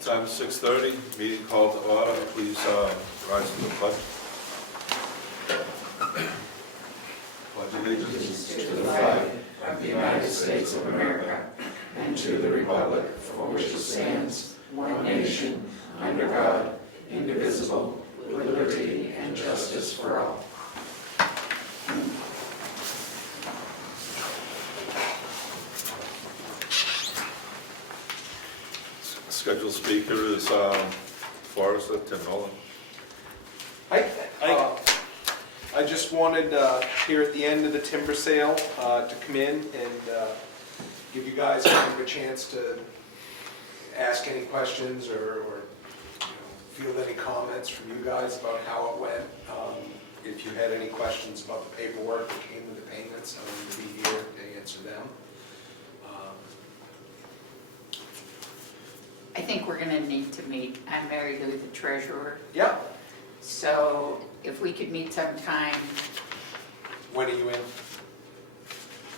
Time is 6:30, meeting called to order. Please rise to the pledge. Pledge allegiance To the flag of the United States of America and to the republic for which it stands, one nation, under God, indivisible, with liberty and justice for all. Scheduled speaker is Forrester Tim Nolan. I just wanted here at the end of the timber sale to come in and give you guys kind of a chance to ask any questions or field any comments from you guys about how it went. If you had any questions about the paperwork that came with the payments, I would be here to answer them. I think we're gonna need to meet. I'm Mary Lou, the treasurer. Yeah. So if we could meet sometime, When are you in?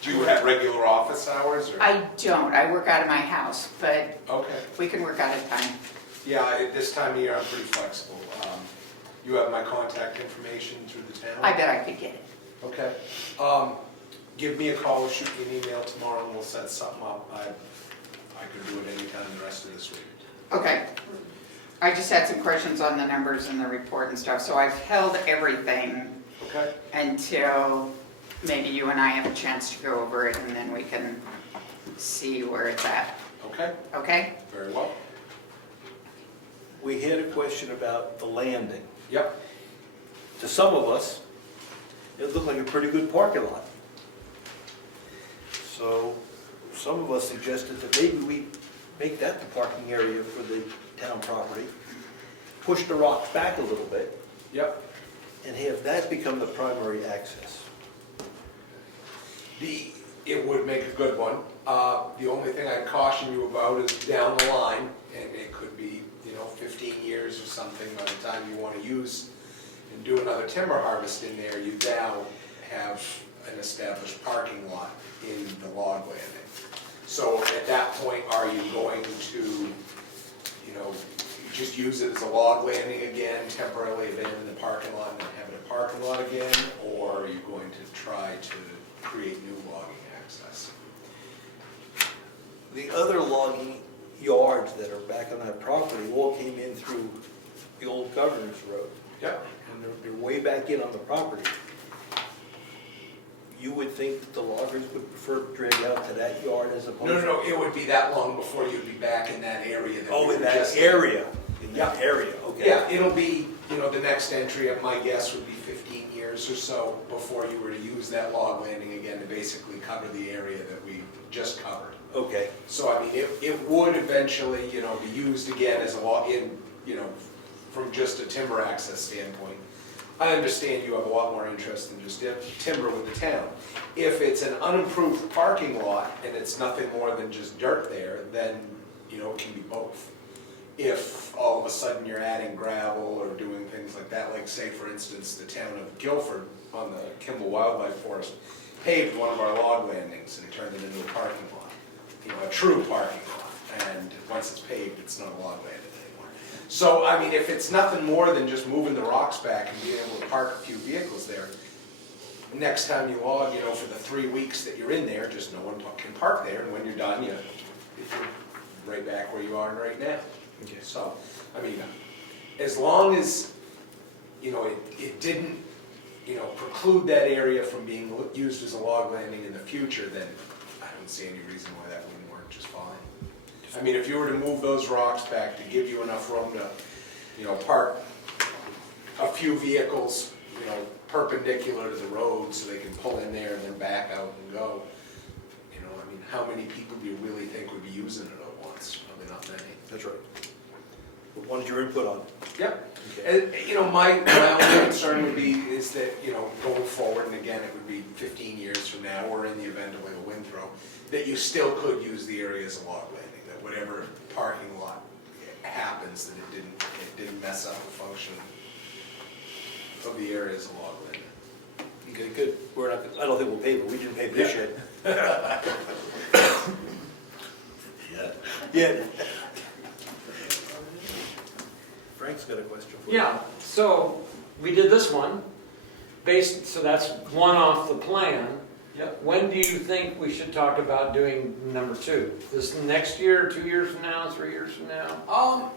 Do you have regular office hours or? I don't, I work out of my house, but Okay. we can work out a time. Yeah, at this time of year, I'm pretty flexible. You have my contact information through the town? I bet I could get it. Okay. Give me a call or shoot me an email tomorrow and we'll set something up. I could do it anytime the rest of this week. Okay. I just had some questions on the numbers and the report and stuff, so I've held everything Okay? until maybe you and I have a chance to go over it and then we can see where it's at. Okay, Okay? very well. We had a question about the landing. Yep. To some of us, it looked like a pretty good parking lot. So some of us suggested that maybe we make that the parking area for the town property, push the rocks back a little bit, Yep. and have that become the primary access. It would make a good one. The only thing I'd caution you about is down the line, and it could be, 15 years or something by the time you want to use and do another timber harvest in there, you now have an established parking lot in the log landing. So at that point, are you going to, just use it as a log landing again, temporarily abandon the parking lot and have it a parking lot again? Or are you going to try to create new logging access? The other logging yards that are back on that property all came in through the old Governor's Road. Yep. And they're way back in on the property. You would think that the loggers would prefer to drag out to that yard as opposed to... No, it would be that long before you'd be back in that area. Oh, in that just area, in that Yeah. area, okay. Yeah, it'll be, the next entry, my guess would be 15 years or so before you were to use that log landing again to basically cover the area that we just covered. Okay, So, it would eventually, be used again as a log in, from just a timber access standpoint. I understand you have a lot more interest in just timber with the town. If it's an unimproved parking lot and it's nothing more than just dirt there, then, it can be both. If all of a sudden you're adding gravel or doing things like that, like say for instance, the town of Guilford on the Kimball Wildlife Forest paved one of our log landings and turned it into a parking lot. A true parking lot, and once it's paved, it's not a log landing anymore. So, if it's nothing more than just moving the rocks back and being able to park a few vehicles there, next time you log, for the 3 weeks that you're in there, just no one can park there, and when you're done, you're right back where you are right now. Okay. So, as long as, it didn't, preclude that area from being used as a log landing in the future, then I don't see any reason why that wouldn't work just fine. If you were to move those rocks back to give you enough room to, park a few vehicles, perpendicular to the road so they can pull in there and then back out and go, how many people do you really think would be using it at once? Probably not many. that's right. What wanted your input on it? Yep. Okay. And, my only concern would be is that, going forward, and again, it would be 15 years from now, or in the event of like a wind throw, that you still could use the area as a log landing, that whatever parking lot happens, that it didn't mess up the function of the area as a log landing. Okay, good. I don't think we'll pave it. We didn't pave this yet. Yeah. Yeah. Mike's got a question for you. Yeah, so we did this one, so that's one off the plan. Yep. When do you think we should talk about doing number 2? This next year, 2 years from now, 3 years from now?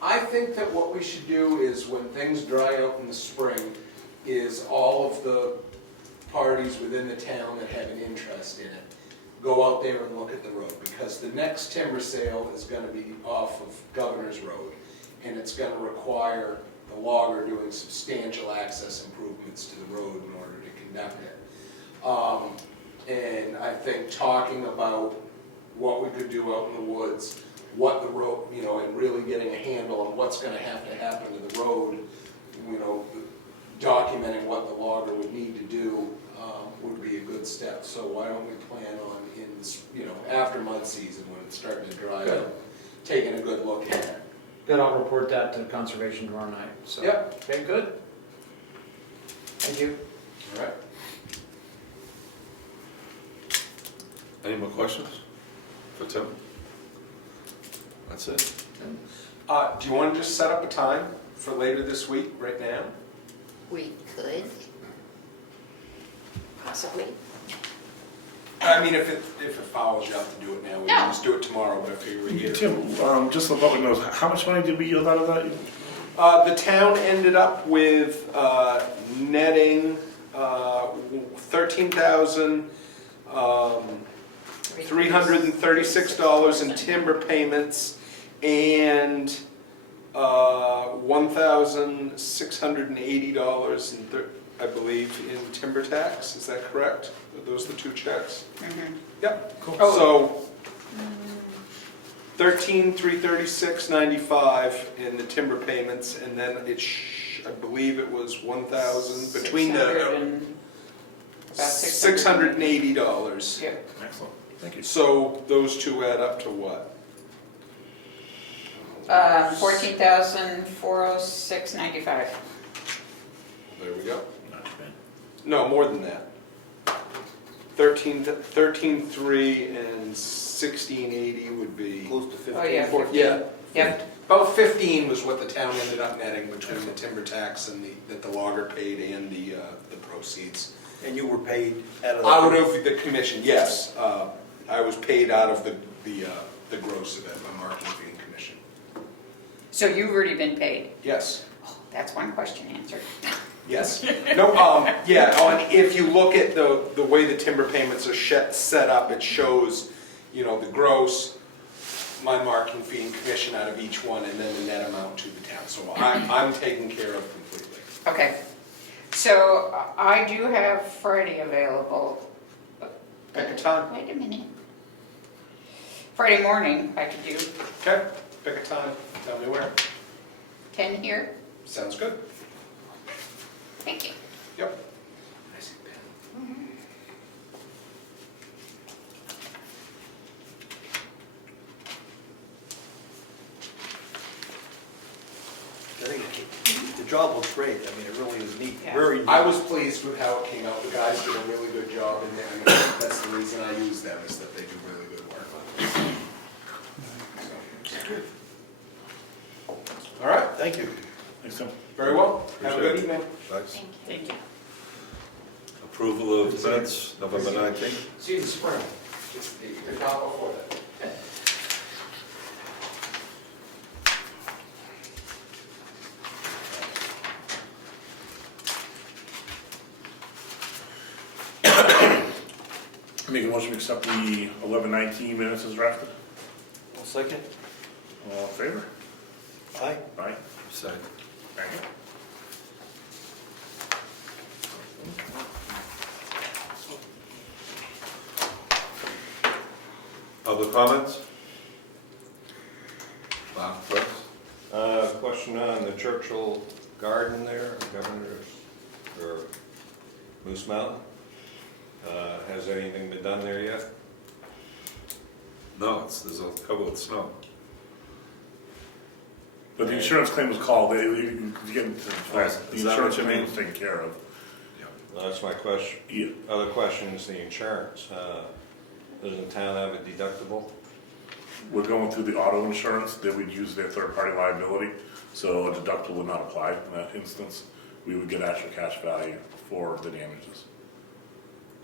I think that what we should do is when things dry out in the spring, is all of the parties within the town that have an interest in it, go out there and look at the road, because the next timber sale is gonna be off of Governor's Road, and it's gonna require the logger doing substantial access improvements to the road in order to conduct it. And I think talking about what we could do out in the woods, what the road, you know, and really getting a handle on what's gonna have to happen to the road, you know, documenting what the logger would need to do, would be a good step. So why don't we plan on in this, you know, after mud season, when it's starting to dry Good. out, taking a good look at it. Good, I'll report that to Conservation tomorrow night, so. Yep. Okay, good. Thank you. All right. Any more questions for Tim? That's it. Do you want to just set up a time for later this week, right now? We could, possibly. I mean, if it fouls you out to do it now, we can No. just do it tomorrow, but I figure we're here. Tim, just so the public knows, how much money did we yield out of that? The town ended up with netting $13,336 in timber payments and $1,680 I believe in timber tax. Is that correct? Are those the 2 checks? Mhm. Yep. Cool. So 13,336.95 in the timber payments, and then I believe it was 1,000 between 600 the and about $680. Yeah. Excellent, thank you. So those two add up to what? 14,406.95. There we go. Not bad. No, more than that. 13,3 and 1680 would be. Close to 15. Oh, yeah. Yeah. Yep. About 15 was what the town ended up netting between the timber tax and that the logger paid and the proceeds. And you were paid out of the... Out of the commission, yes. I was paid out of the gross of it, my marketing fee and commission. So you've already been paid? Yes, Oh, that's one question answered. yes. No, yeah, if you look at the way the timber payments are set up, it shows, you know, the gross, my marketing fee and commission out of each one, and then the net amount to the town. So I'm taken care of completely. Okay. So I do have Friday available. Pick a time. Wait a minute. Friday morning I could do Okay, pick a time, tell me where. 10 here. Sounds good. Thank you. Yep. I think the job looks great. I mean, it really is neat, Yeah. very neat. I was pleased with how it came out. The guys did a really good job in there. And that's the reason I use them, is that they do really good work. All right, Thank you. Thanks, Tim. very well. Have a good Appreciate evening. Thanks. Thank you. Approval of minutes, November 19th. See you in the spring. Just, if not before that. Make a motion to accept the 11/19 minutes as drafted. One second. All in favor? Aye. Aye. Second. Thank you. Other comments? Bob, first. Question on the Churchill Garden there, Governor's, or Moose Mountain. Has anything been done there yet? No, there's a cover with snow. But the insurance claim was called, you get into the Right. the Is that insurance what you claim mean? was taken care of. Well, that's my question. Yeah. Other question is the insurance. Doesn't the town have a deductible? we're going through the auto insurance, they would use their third-party liability, so a deductible would not apply in that instance. We would get actual cash value for the damages.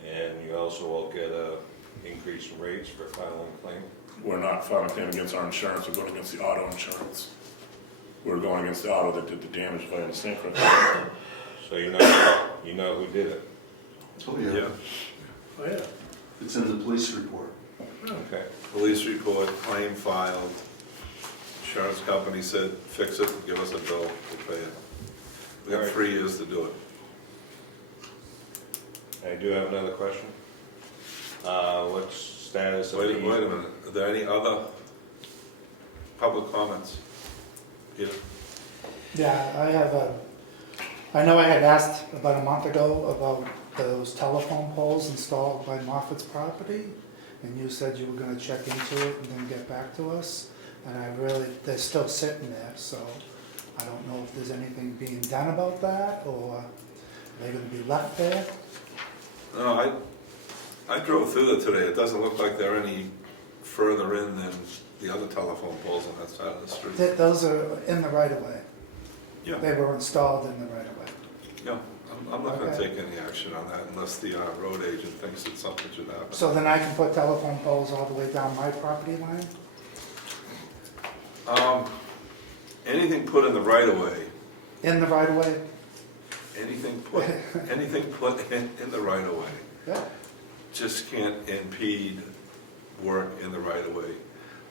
And you also will get a increase in rates for filing claim. We're not filing a claim against our insurance, we're going against the auto insurance. We're going against the auto that did the damage, if I understand correctly. So you know who did it. Oh, yeah. Yeah. Oh, yeah. It's in the police report. Okay. Police report, claim filed. Insurance company said, fix it, give us a bill, we'll pay it. We have 3 years to do it. I do have another question. What's status of Wait a the... minute, are there any other public comments? Peter? Yeah, I know I had asked about a month ago about those telephone poles installed by Moffat's property, and you said you were gonna check into it and then get back to us. And they're still sitting there, so I don't know if there's anything being done about that, or are they gonna be left there? No, I drove through there today. It doesn't look like they're any further in than the other telephone poles on that side of the street. Those are in the right of way. Yeah, They were installed in the right of way. yeah. I'm not gonna Okay. take any action on that unless the road agent thinks that something should happen. So then I can put telephone poles all the way down my property line? Anything put in the right of way, In the right of way? anything put in the right of way, Yeah. just can't impede work in the right of way.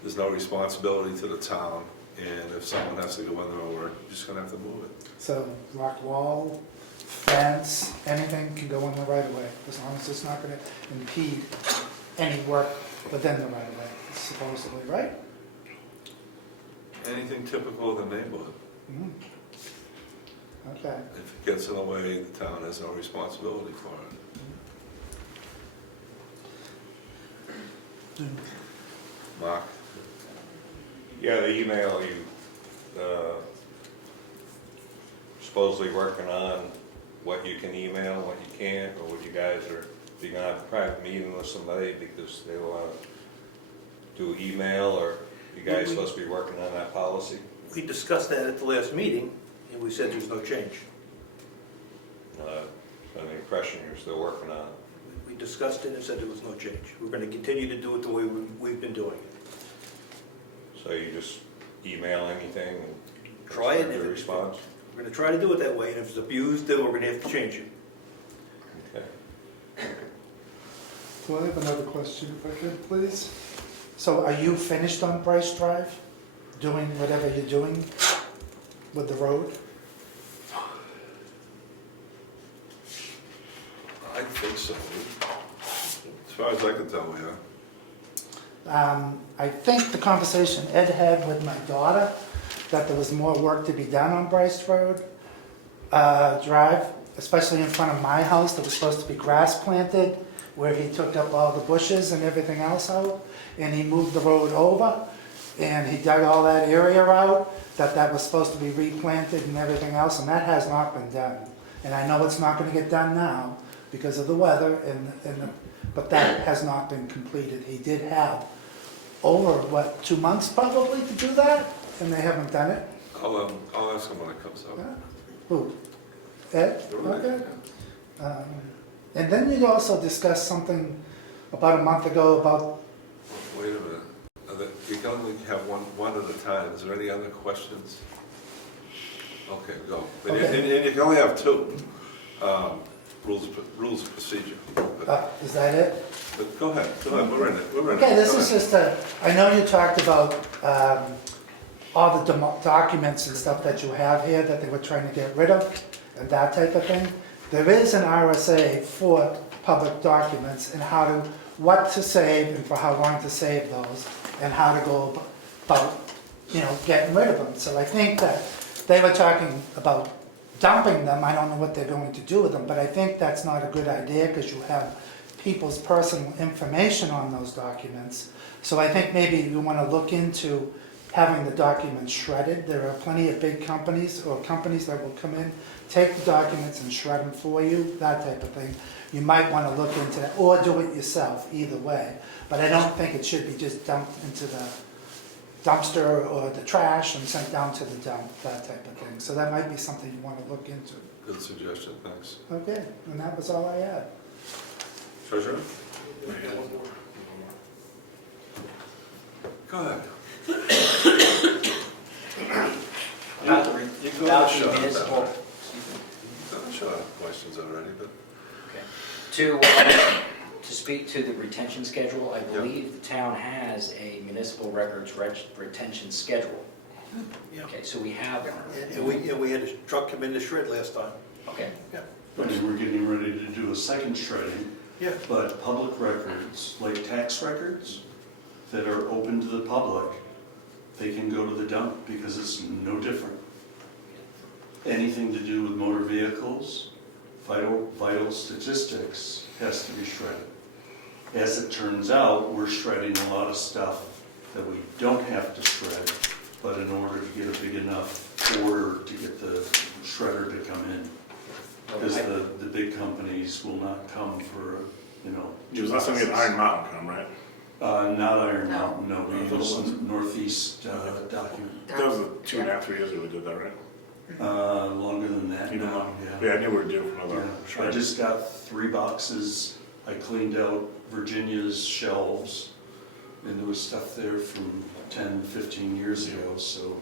There's no responsibility to the town, and if someone has to go in there and work, you're just gonna have to move it. So rock wall, fence, anything can go in the right of way, as long as it's not gonna impede any work within the right of way, supposedly, right? Anything typical of the neighborhood. Mhm. Okay. If it gets in the way, the town has no responsibility for it. Mark? Yeah, the email you supposedly working on what you can email, what you can't, or what you guys are, you're gonna have a private meeting with somebody because they want to do email, or you guys supposed to be working on that policy? We discussed that at the last meeting, and we said there's no change. So the impression you're still working on it. We discussed it and said there was no change. We're gonna continue to do it the way we've been doing it. So you just email anything and Try it, expect if a it's- response? We're gonna try to do it that way, and if it's abused, then we're gonna have to change it. Okay. So I have another question, if I could, please. So are you finished on Bryce Drive, doing whatever you're doing with the road? I think so. As far as I can tell, yeah. I think the conversation Ed had with my daughter, that there was more work to be done on Bryce Road Drive, especially in front of my house. There was supposed to be grass planted, where he took up all the bushes and everything else out, and he moved the road over, and he dug all that area out, that was supposed to be replanted and everything else, and that has not been done. And I know it's not gonna get done now because of the weather, but that has not been completed. He did have over, 2 months probably to do that, and they haven't done it. I'll ask him when it comes up. Yeah. Who? Ed? Okay. And then you also discussed something about a month ago about, Wait a minute. You can only have one at a time. Is there any other questions? Okay, go. Okay. And you can only have 2. Rules of procedure. is that it? But go ahead, we're in it. Okay, this Go is ahead. just I know you talked about all the documents and stuff that you have here that they were trying to get rid of and that type of thing. There is an RSA for public documents and what to save and for how long to save those and how to go about, getting rid of them. So I think that they were talking about dumping them. I don't know what they're going to do with them, but I think that's not a good idea because you have people's personal information on those documents. So I think maybe you want to look into having the documents shredded. There are plenty of big companies or companies that will come in, take the documents and shred them for you, that type of thing. You might want to look into that or do it yourself, either way. But I don't think it should be just dumped into the dumpster or the trash and sent down to the dump, that type of thing. So that might be something you want to look into. Good suggestion, thanks. Okay, and that was all I had. Treasurer? Go ahead. About the You go about ahead, the shut municipal, up. I'm sure I have questions already, but to speak to the retention schedule, I believe the town has a municipal records retention schedule. Yeah. Okay, so we have one. And we had a truck come in to shred last time. Okay, And we're getting ready to do a second shredding, Yeah. but public records, like tax records that are open to the public, they can go to the dump because it's no different. Anything to do with motor vehicles, vital statistics has to be shredded. As it turns out, we're shredding a lot of stuff that we don't have to shred, but in order to get a big enough order to get the shredder to come in. Because the big companies will not come for, you know. It was last time we had Iron Mountain come, right? Not Iron No. Mountain, no, we used Northeast document. That was 2.5, 3 years ago we did that, right? Longer than that Even now, longer. yeah. Yeah, I knew we were due for another Yeah. I shred. just got 3 boxes. I cleaned out Virginia's shelves, and there was stuff there from 10, 15 years ago, so,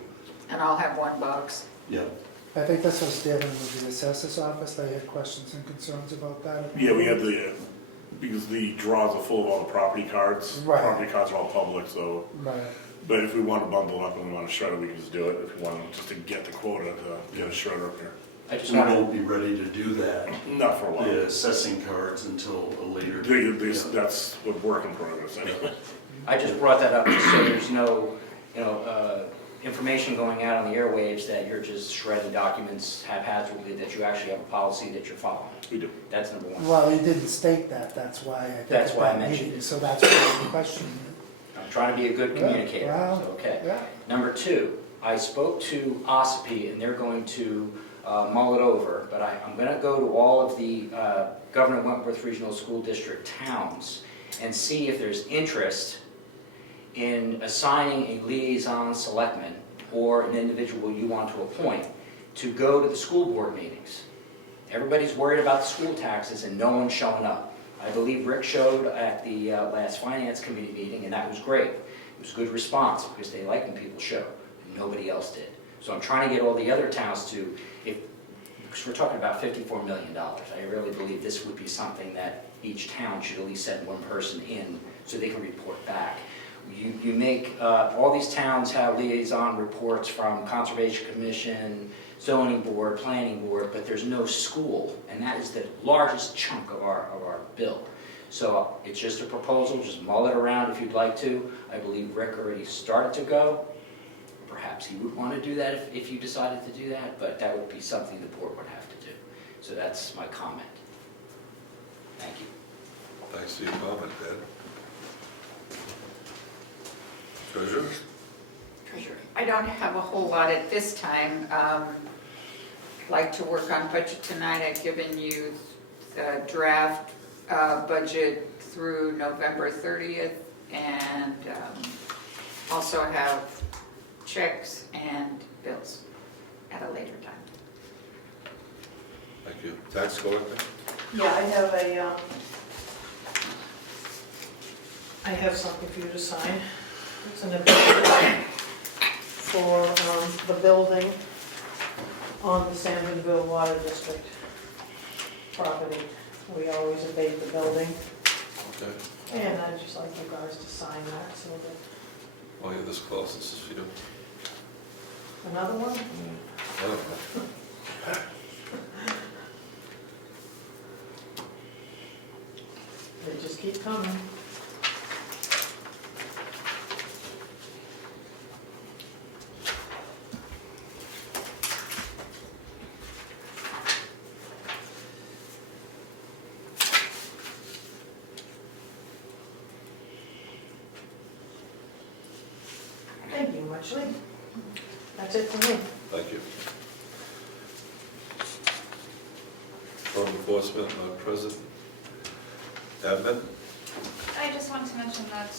And I'll have one box. yeah. I think this was dealing with the assessor's office. They had questions and concerns about that. Yeah, we had because the draws are full of all the property cards. Right. Property cards are all public, so, Right. but if we want to bundle up and we want to shred it, we can just do it. If we want just to get the quota to get a shredder up here. I just We want won't be ready to do that, Not for a while. the assessing cards, until a later. That's what work in progress anyway. I just brought that up just so there's no, information going out on the airwaves that you're just shredding documents haphazardly, that you actually have a policy that you're following. We do. That's number one. Well, he didn't state that. That's why I think That's at why I that mentioned meeting, it. So that's why I'm questioning it. I'm trying to be a good communicator, Well, so, okay. Yeah. Number two, I spoke to OSPI and they're going to mull it over, but I'm gonna go to all of the Governor Wentworth Regional School District towns and see if there's interest in assigning a liaison selectman or an individual you want to appoint to go to the school board meetings. Everybody's worried about the school taxes and no one's showing up. I believe Rick showed at the last finance committee meeting and that was great. It was a good response because they like when people show and nobody else did. So I'm trying to get all the other towns to, because we're talking about $54 million. I really believe this would be something that each town should at least send one person in so they can report back. You make, all these towns have liaison reports from Conservation Commission, Zoning Board, Planning Board, but there's no school, and that is the largest chunk of our bill. So it's just a proposal, just mull it around if you'd like to. I believe Rick already started to go. Perhaps he would want to do that if you decided to do that, but that would be something the board would have to do. So that's my comment. Thank you. Thanks for your comment, Ed. Treasurer? Treasurer. I don't have a whole lot at this time. Like to work on budget tonight. I've given you the draft budget through November 30th and also have checks and bills at a later time. Thank you. Tax collector? Yeah, I have something for you to sign. It's an abatement for the building on the Sandonville Water District property. We always abate the building, Okay. and I'd just like you guys to sign that so that, Oh, you're this close, this is for you. another one? I don't know. They just keep coming. Thank you, Muchley. That's it for me. Thank you. Code enforcement, President Admin? I just wanted to mention that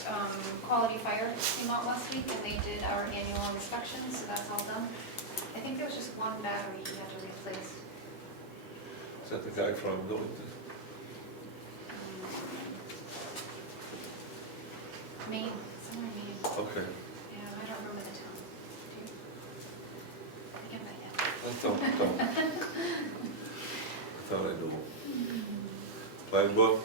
Quality Fire came out last week and they did our annual inspection, so that's all done. I think there was just one battery you had to replace. Is that the guy from Newington? Maine, somewhere in Maine. Okay. Yeah, I don't remember the town. Do you? I can find it. Don't. I thought I knew. Planning board?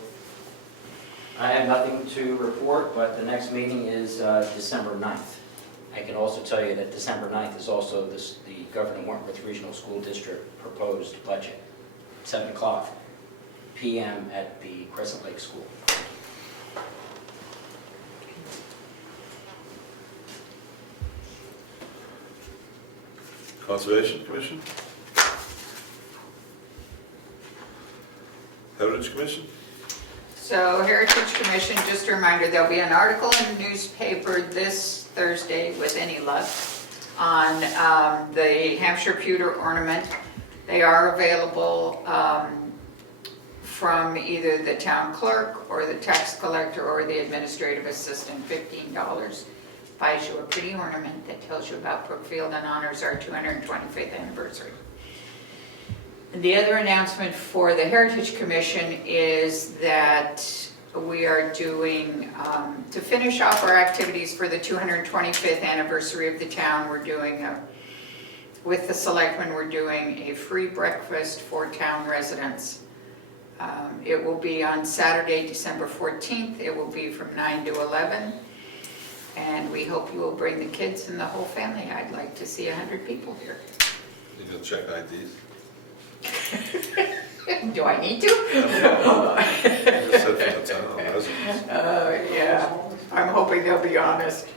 I have nothing to report, but the next meeting is December 9th. I can also tell you that December 9th is also the Governor Wentworth Regional School District proposed budget, 7 o'clock p.m. at the Crescent Lake School. Conservation Commission? Heritage Commission? So Heritage Commission, just a reminder, there'll be an article in the newspaper this Thursday, with any luck, on the Hampshire pewter ornament. They are available from either the town clerk or the tax collector or the administrative assistant, $15. Buys you a pretty ornament that tells you about Brookfield and honors our 225th anniversary. And the other announcement for the Heritage Commission is that we are doing, to finish off our activities for the 225th anniversary of the town, we're doing, with the Selectmen, we're doing a free breakfast for town residents. It will be on Saturday, December 14th. It will be from 9 to 11. And we hope you will bring the kids and the whole family. I'd like to see 100 people here. You gonna check IDs? Do I need to? You said from the town residents. Yeah, I'm hoping they'll be honest.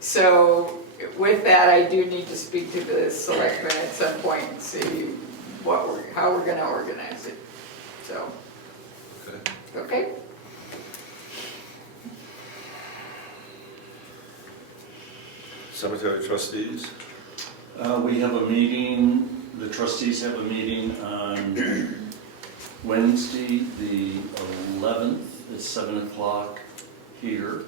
So with that, I do need to speak to the selectmen at some point and see how we're gonna organize it. So, Okay. okay? Cemetery trustees? We have a meeting, the trustees have a meeting on Wednesday, the 11th, at 7 o'clock here.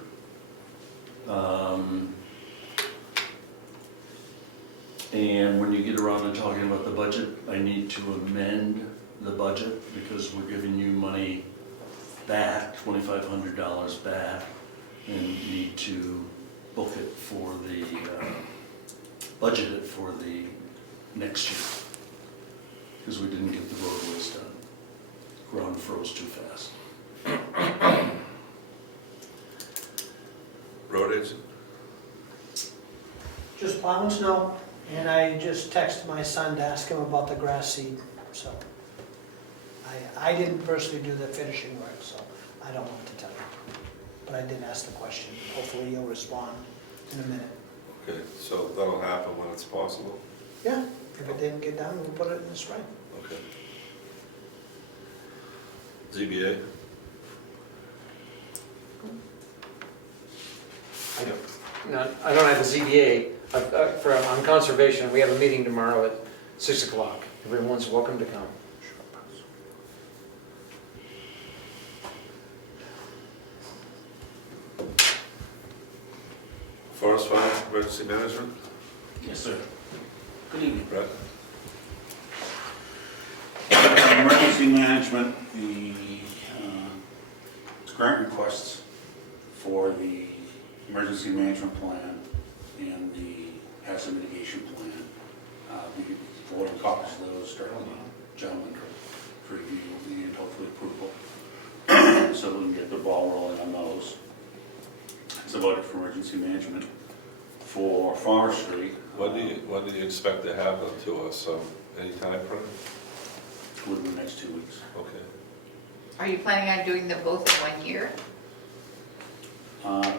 And when you get around to talking about the budget, I need to amend the budget because we're giving you money back, $2,500 back, and need to book it for the, budget it for the next year. Because we didn't get the roadways done. Ground froze too fast. Road agent? Just plowing snow, and I just texted my son to ask him about the grass seed, so. I didn't personally do the finishing work, so I don't want to tell you. But I did ask the question. Hopefully he'll respond in a minute. Okay, so that'll happen when it's possible? Yeah, if it didn't get done, we'll put it in the spring. Okay. ZBA? I don't have a ZBA. On conservation, we have a meeting tomorrow at 6 o'clock. Everyone's welcome to come. Forest Fire Emergency Management? Yes, sir. Good evening. Brett? Emergency management, the grant requests for the emergency management plan and the hazard mitigation plan. We forwarded copies of those to gentlemen for review and hopefully approval. So we can get the ball rolling on those. That's about it for emergency management. For forestry. When do you expect to have them to us? Any time frame? Within the next 2 weeks. Okay. Are you planning on doing them both in 1 year?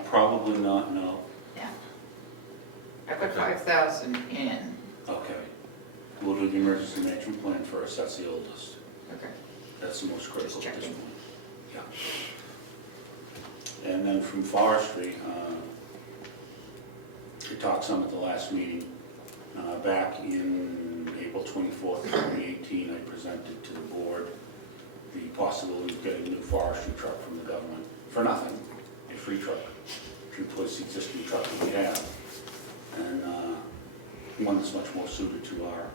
Probably not, no. Yeah. I put 5,000 in. Okay. We'll do the emergency management plan first, that's the oldest. Okay. That's the most critical Just at this checking. point. Yeah. And then from forestry, we talked some at the last meeting. Back in April 24th, 2018, I presented to the board the possibility of getting a new forestry truck from the government for nothing, a free truck, to replace the existing truck that we have. And one that's much more suited to our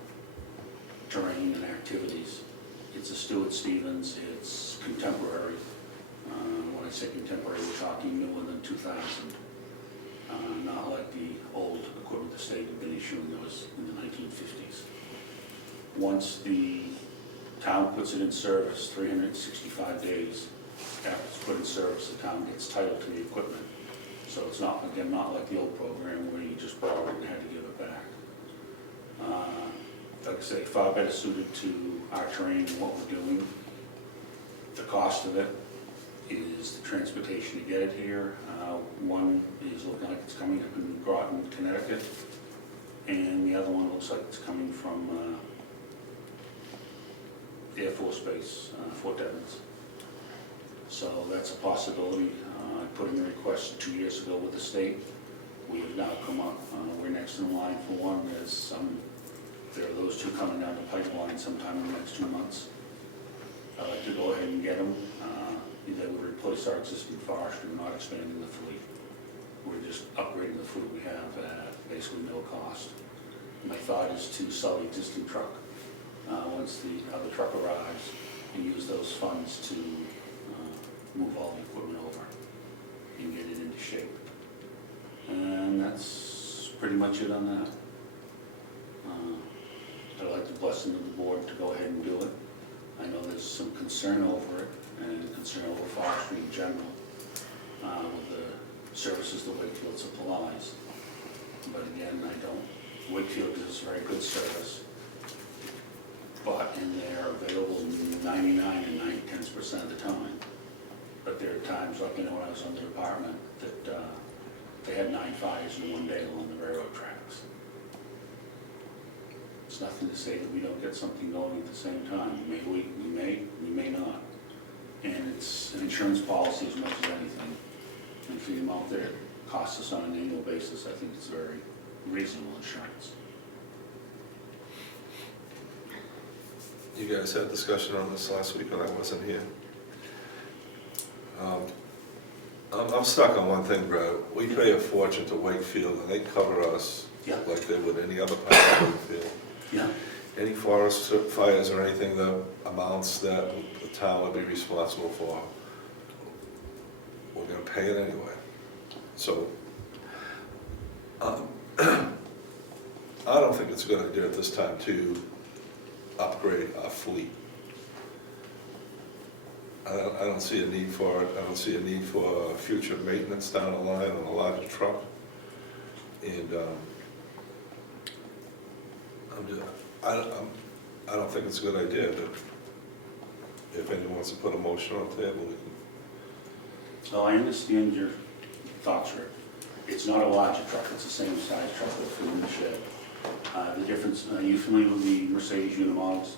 terrain and activities. It's a Stuart Stevens, it's contemporary. When I say contemporary, we're talking newer than 2000. Not like the old equipment the state had been issuing that was in the 1950s. Once the town puts it in service, 365 days after it's put in service, the town gets title to the equipment. So it's not, again, not like the old program where you just borrowed it and had to give it back. Like I say, far better suited to our terrain and what we're doing. The cost of it is the transportation to get it here. One is looking like it's coming up in Groton, Connecticut, and the other one looks like it's coming from Air Force Base, Fort Devens. So that's a possibility. I put in a request 2 years ago with the state. We have now come up, we're next in line for one. There are those two coming down the pipeline sometime in the next 2 months. I'd like to go ahead and get them. They would replace our existing forestry, we're not expanding the fleet. We're just upgrading the fleet we have at basically no cost. My thought is to sell the existing truck once the other truck arrives and use those funds to move all the equipment over and get it into shape. And that's pretty much it on that. I'd like the blessing of the board to go ahead and do it. I know there's some concern over it and concern over forestry in general with the services that Wakefield supplies. But again, Wakefield is a very good service, but and they're available 99 and 9/10% of the time. But there are times, like when I was on the department, that they had 9 fires in one day along the railroad tracks. It's nothing to say that we don't get something going at the same time. We may not. And it's an insurance policy as much as anything. And for the amount that it costs us on an annual basis, I think it's very reasonable insurance. You guys had discussion on this last week when I wasn't here. I'm stuck on one thing, Brad. We pay a fortune to Wakefield, and they cover us like they would any other part of Wakefield. Yeah. Any forest fires or anything that amounts that the town would be responsible for, we're gonna pay it anyway. So, I don't think it's a good idea at this time to upgrade our fleet. I don't see a need for it. I don't see a need for future maintenance down the line on a larger truck. And I don't think it's a good idea, but if anyone wants to put a motion on the table, we can. So I understand your thoughts, Rick. It's not a larger truck, it's the same size truck that's in the shed. The difference, are you familiar with the Mercedes Unimodels?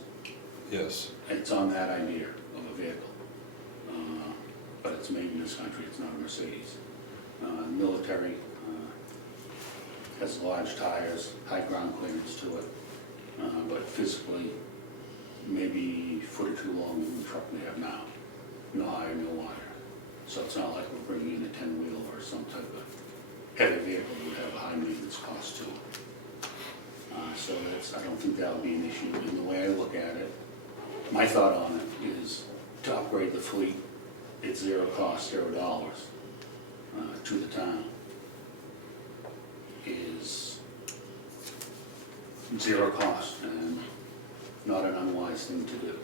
Yes. It's on that idea of a vehicle. But it's made in this country, it's not a Mercedes. Military, has large tires, high ground clearance to it, but physically, maybe a foot or two longer than the truck we have now. No higher, no wider. So it's not like we're bringing in a 10-wheel or some type of heavy vehicle that would have a high maintenance cost to it. So I don't think that'll be an issue. And the way I look at it, my thought on it is to upgrade the fleet, it's zero cost, $0 to the town, is zero cost and not an unwise thing to do.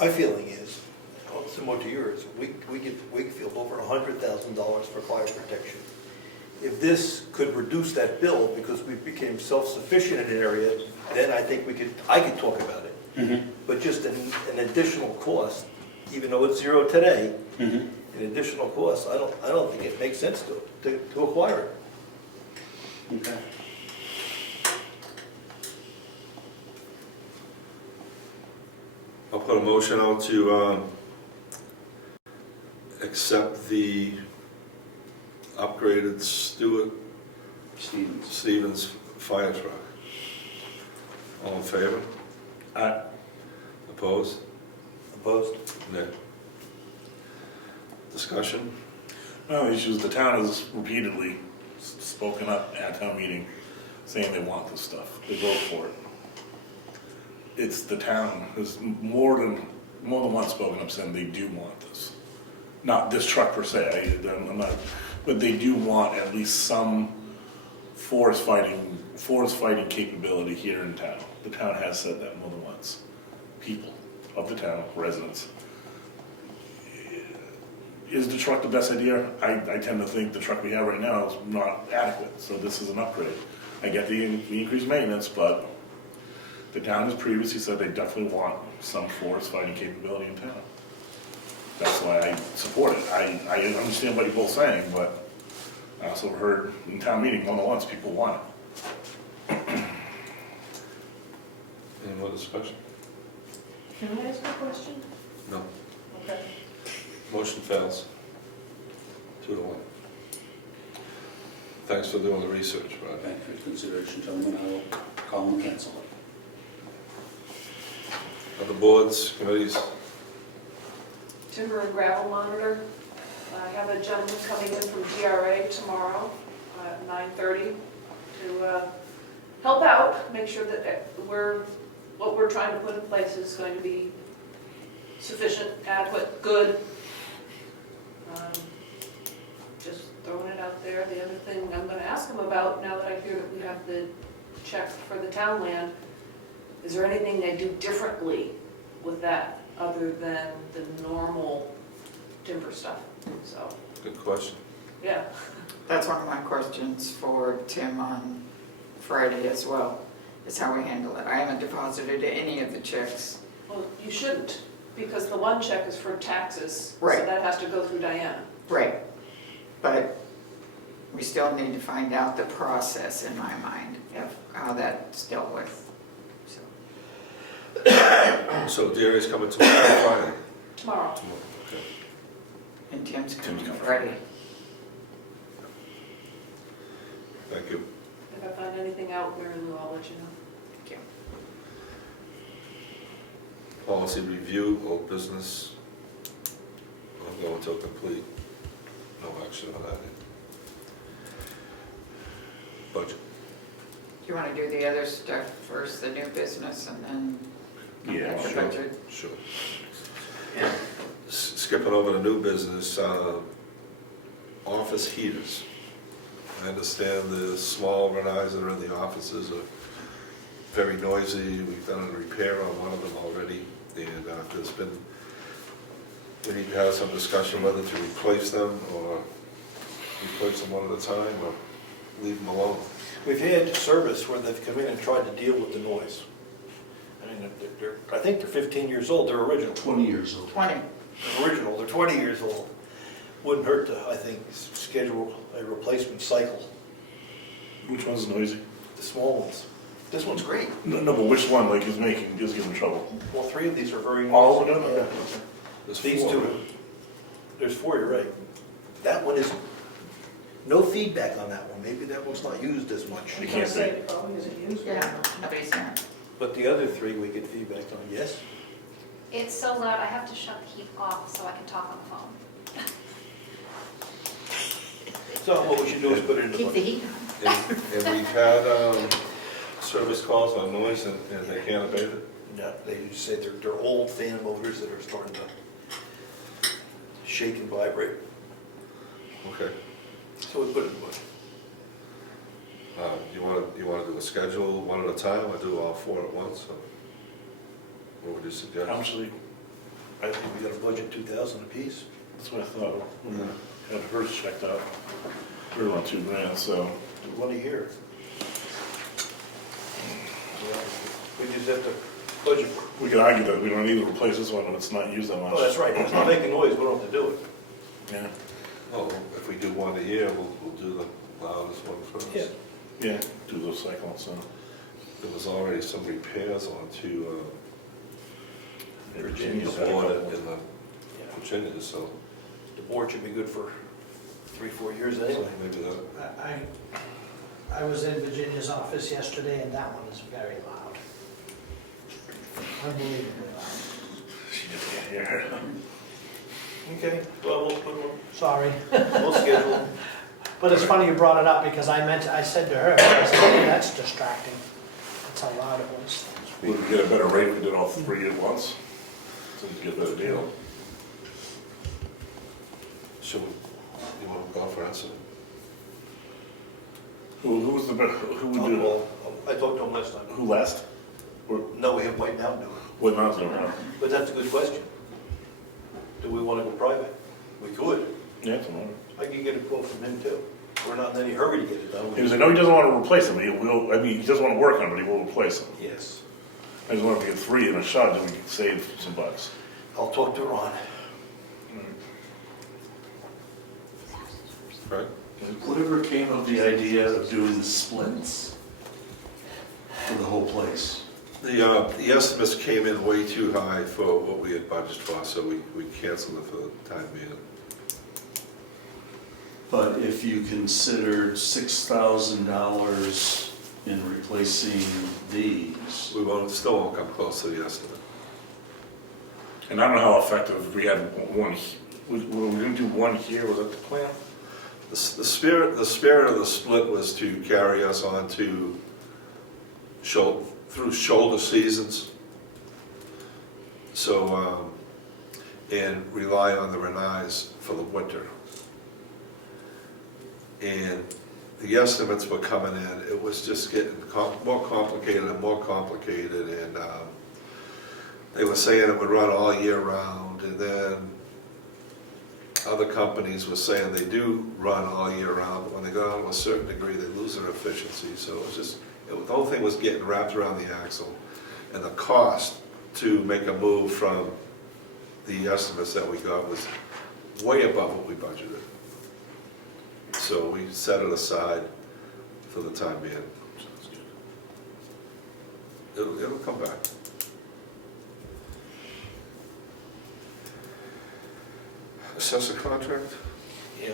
My feeling is, similar to yours, we give Wakefield over $100,000 for fire protection. If this could reduce that bill because we became self-sufficient in an area, then I think I could talk about it. Mm-hmm. But just an additional cost, even though it's zero today, Mm-hmm. an additional cost, I don't think it makes sense to acquire it. Okay. I'll put a motion out to accept the upgraded Stuart Stevens fire truck. All in favor? Aye. Opposed? Opposed? Nay. Discussion? Well, the issue is the town has repeatedly spoken up at town meeting saying they want this stuff. They vote for it. It's the town has more than once spoken up saying they do want this. Not this truck per se, I'm not, but they do want at least some forest fighting capability here in town. The town has said that more than once. People of the town, residents. Is the truck the best idea? I tend to think the truck we have right now is not adequate, so this is an upgrade. I get the increased maintenance, but the town has previously said they definitely want some forest fighting capability in town. That's why I support it. I understand what you're both saying, but I also heard in town meeting more than once people want it. Any more discussion? Can I ask a question? No. Okay. Motion fails. 2-1. Thanks for doing the research, Brad. Thank you for your consideration, gentlemen. I will call and cancel it. Other boards, committees? Timber and gravel monitor. I have a gentleman coming in from DRA tomorrow at 9:30 to help out, make sure that what we're trying to put in place is going to be sufficient, adequate, good. Just throwing it out there. The other thing I'm going to ask him about, now that I hear that we have the check for the town land, is there anything they do differently with that other than the normal timber stuff? So, Good question. yeah. That's one of my questions for Tim on Friday as well, is how we handle it. I haven't deposited any of the checks. Well, you shouldn't, because the one check is for taxes. Right. So that has to go through Diana. Right. But we still need to find out the process, in my mind, of how that's dealt with. So, So DRA's coming tomorrow, Friday? Tomorrow. Okay. and Tim's coming Tim's coming. Friday. Thank you. If I find anything out, Mary Lou, I'll let you know. Thank you. Policy review, old business. I'm going to complete. No action on that. Budget. Do you want to do the other stuff first, the new business, and then Yeah, the sure. budget? Sure. Skipping over the new business, office heaters. I understand the small Renais that are in the offices are very noisy. We've done a repair on one of them already, and there's been, we need to have some discussion whether to replace them or replace them one at a time or leave them alone. We've had service where they've come in and tried to deal with the noise. I mean, I think they're 15 years old, they're original. 20 years old. 20. They're original, they're 20 years old. Wouldn't hurt to, I think, schedule a replacement cycle, Which one's noisy? the small ones. This one's great. No, but which one like is giving trouble? Well, 3 of these are very. All of them? Yeah. There's These 4. 2, there's 4, you're right. That one is, no feedback on that one, maybe that one's not used as much. You can't say. It probably isn't used. Yeah, nobody's here. But the other 3 we get feedback on, yes? It's so loud, I have to shut the heat off so I can talk on the phone. So what we should do is put it in the Keep the budget. heat on. And we've had service calls on noise and they can't abate it? No, they just say they're old fan motors that are starting to shake and vibrate. Okay. So we put it in the budget. You want to do a schedule one at a time or do all 4 at once? Or what would you suggest? Actually, I think we got a budget 2,000 apiece. that's what I thought. When we had hers checked out. We were on $2,000, so. Do one a year. We just have to budget. We could argue that we don't need to replace this one when it's not used that much. Oh, that's right, if it's not making noise, we don't have to do it. Yeah, Oh, if we do one a year, we'll do the loudest one first. Yeah. yeah, do those cycles, so. There was already some repairs onto Virginia's the got a board couple. in the Yeah. Virginia, so The board should be good for 3-4 years anyway. maybe that. I was in Virginia's office yesterday, and that one is very loud. unbelievably loud. She just can't hear her. Okay, well, Sorry. we'll schedule. But it's funny you brought it up because I said to her, I said, "Hey, that's distracting." That's how loud it was. Would we get a better rate if we did all three at once? So we get a better deal. Should we, you want to go for answer? Who was the better, who would do, Well, I talked to him last time. who last? Or No, we have White Mountain do it. what not to know? But that's a good question. Do we want to go private? We could. Yeah, it's a matter. I can get a quote from him too. We're not in any hurry to get it done. Because I know he doesn't want to replace him, he will, I mean, he doesn't want to work on it, but he will replace him. Yes. I just want to get three in a shot, then we can save some bucks. I'll talk to Ron. Right? Whatever came of the idea of doing the splits for the whole place? The estimates came in way too high for what we had budgeted for, so we canceled it for the time being. But if you considered $6,000 in replacing these, We won't, still won't come close to the estimate. And I don't know how effective we had one, were we gonna do one here, was that the plan? The spirit of the split was to carry us on to through shoulder seasons. So, and rely on the Renais for the winter. And the estimates were coming in, it was just getting more complicated and more complicated, and they were saying it would run all year round, and then other companies were saying they do run all year round, but when they go down to a certain degree, they lose their efficiency. So it was just, the whole thing was getting wrapped around the axle, and the cost to make a move from the estimates that we got was way above what we budgeted. So we set it aside for the time being. It'll come back. Assessor contract? Yeah.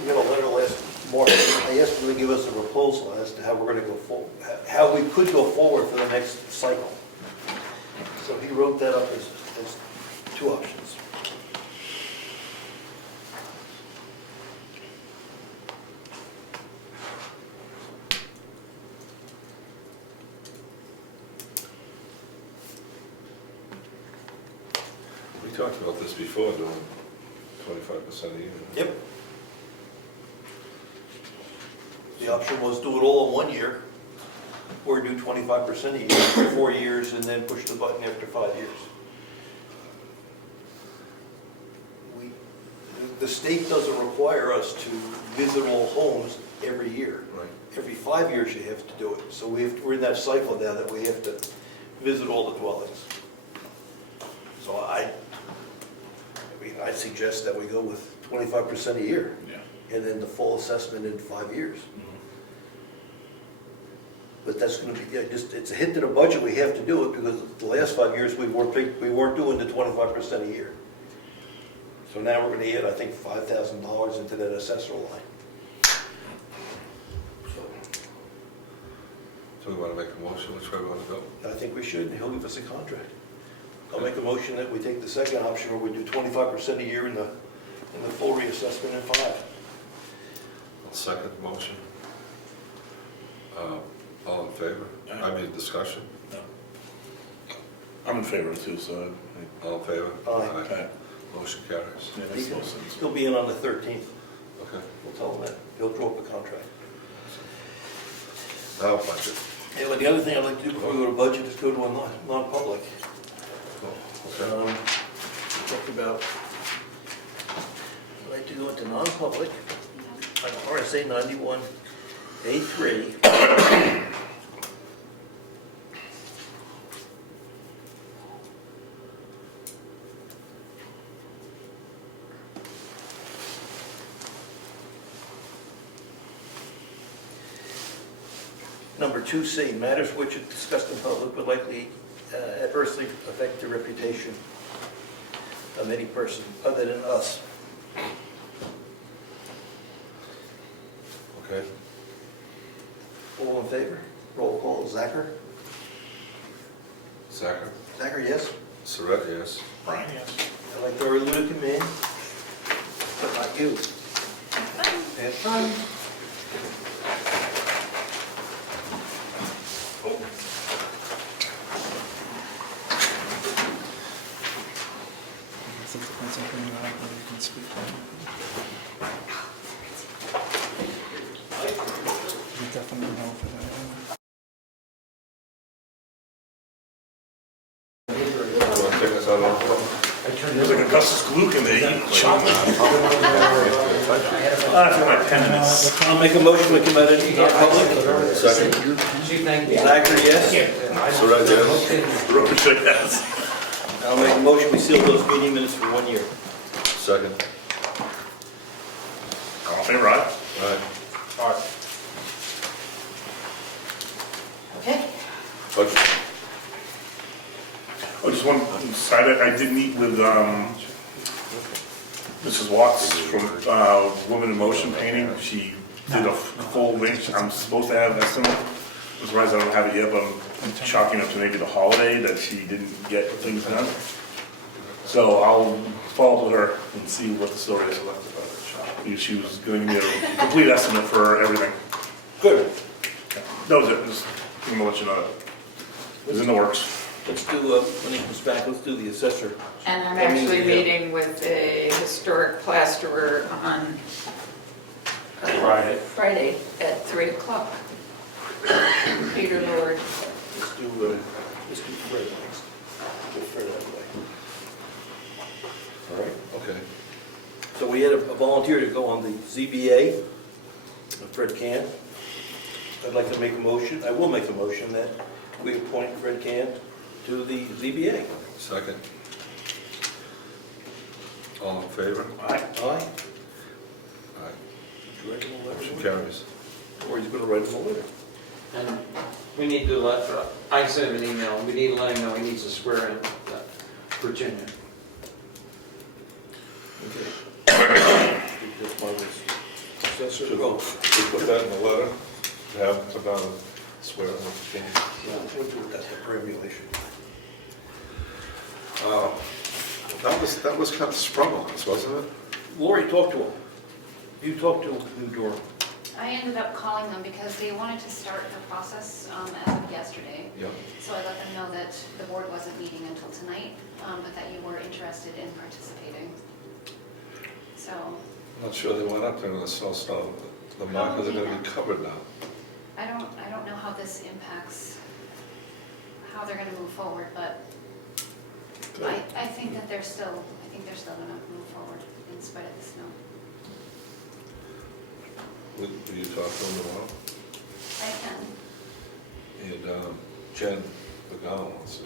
We got a letter last March. I asked him to give us a proposal as to how we're going to go forward, how we could go forward for the next cycle. So he wrote that up as two options. We talked about this before, doing 25% a year. Yep. The option was do it all in 1 year, or do 25% a year for 4 years and then push the button after 5 years. The state doesn't require us to visit all homes every year. Right. Every 5 years you have to do it. So we're in that cycle now that we have to visit all the dwellings. So I'd suggest that we go with 25% a year. Yeah. And then the full assessment in 5 years. But that's gonna be, it's a hit to the budget, we have to do it, because the last 5 years, we weren't doing the 25% a year. So now we're gonna add, I think, $5,000 into that assessor line. So we want to make a motion, which way we want to go? I think we should, and he'll give us a contract. I'll make a motion that we take the second option, where we do 25% a year in the full reassessment in 5. I'll second the motion. All in favor? I mean, discussion? No. I'm in favor too, so All in favor? Aye. Motion carries. yeah, He makes can- no sense. He'll be in on the 13th, Okay. we'll tell him that, he'll draw up a contract. Now budget. Yeah, but the other thing I'd like to do before we go to budget is go to a non-public. Okay. We talked about, I'd like to go into non-public, on RSA 91A3. Number 2C, matters which if discussed in public would likely adversely affect the reputation of any person other than us. Okay. All in favor? Roll call, Zacher? Zachary? Zachary, yes? Surratt, yes. Brian, yes. I'd like Dory Lou to come in, but not you. Have fun. You want to take us out on? There's like Augustus Gloop in there eating chocolate. I feel my 10 minutes. I'll make a motion, we come out into non-public. Second. Zachary, yes? Surratt, yes. Ricochet, yes. I'll make a motion, we seal those meeting minutes for 1 year. Second. All in favor, aye? All right. Okay. Budget. I just want to decide that I did meet with Mrs. Watts from Women in Motion Painting. She did a full range. I'm supposed to have an estimate. I'm surprised I don't have it yet, but I'm chalking up to maybe the holiday that she didn't get things done. So I'll follow up with her and see what the story is. She was going to give me a complete estimate for everything. Good. That was it. Just going to let you know that. It was in the works. Let's do, when he comes back, let's do the assessor. And I'm actually meeting with a historic plasterer on Friday at 3 o'clock. Peter Lord. Let's do Fred next. Do Fred that way. All right. Okay. So we had a volunteer to go on the ZBA, Fred Can. I'd like to make a motion, I will make a motion that we appoint Fred Can to the ZBA. Second. All in favor? Aye. Aye. Aye. Did you write him a Motion letter? carries. Or he's gonna write him a letter. And we need to let, I sent him an email, we need to let him know he needs to swear in Virginia. Okay. That's part of this assessor. Should we put that in the letter? Have him come down and swear in the king? Yeah, we'll do that, the perambulation. That was kind of sprung on us, wasn't it? Lori, talk to him. You talk to New Durham. I ended up calling them because they wanted to start the process as of yesterday. Yep. So I let them know that the board wasn't meeting until tonight, but that you were interested in participating. So, I'm not sure they went up there in the snowstorm. The markers are gonna be covered now. I don't know how this impacts how they're gonna move forward, but I think that they're still gonna move forward in spite of the snow. Will you talk to them tomorrow? I can. And Jen McGowan wants to.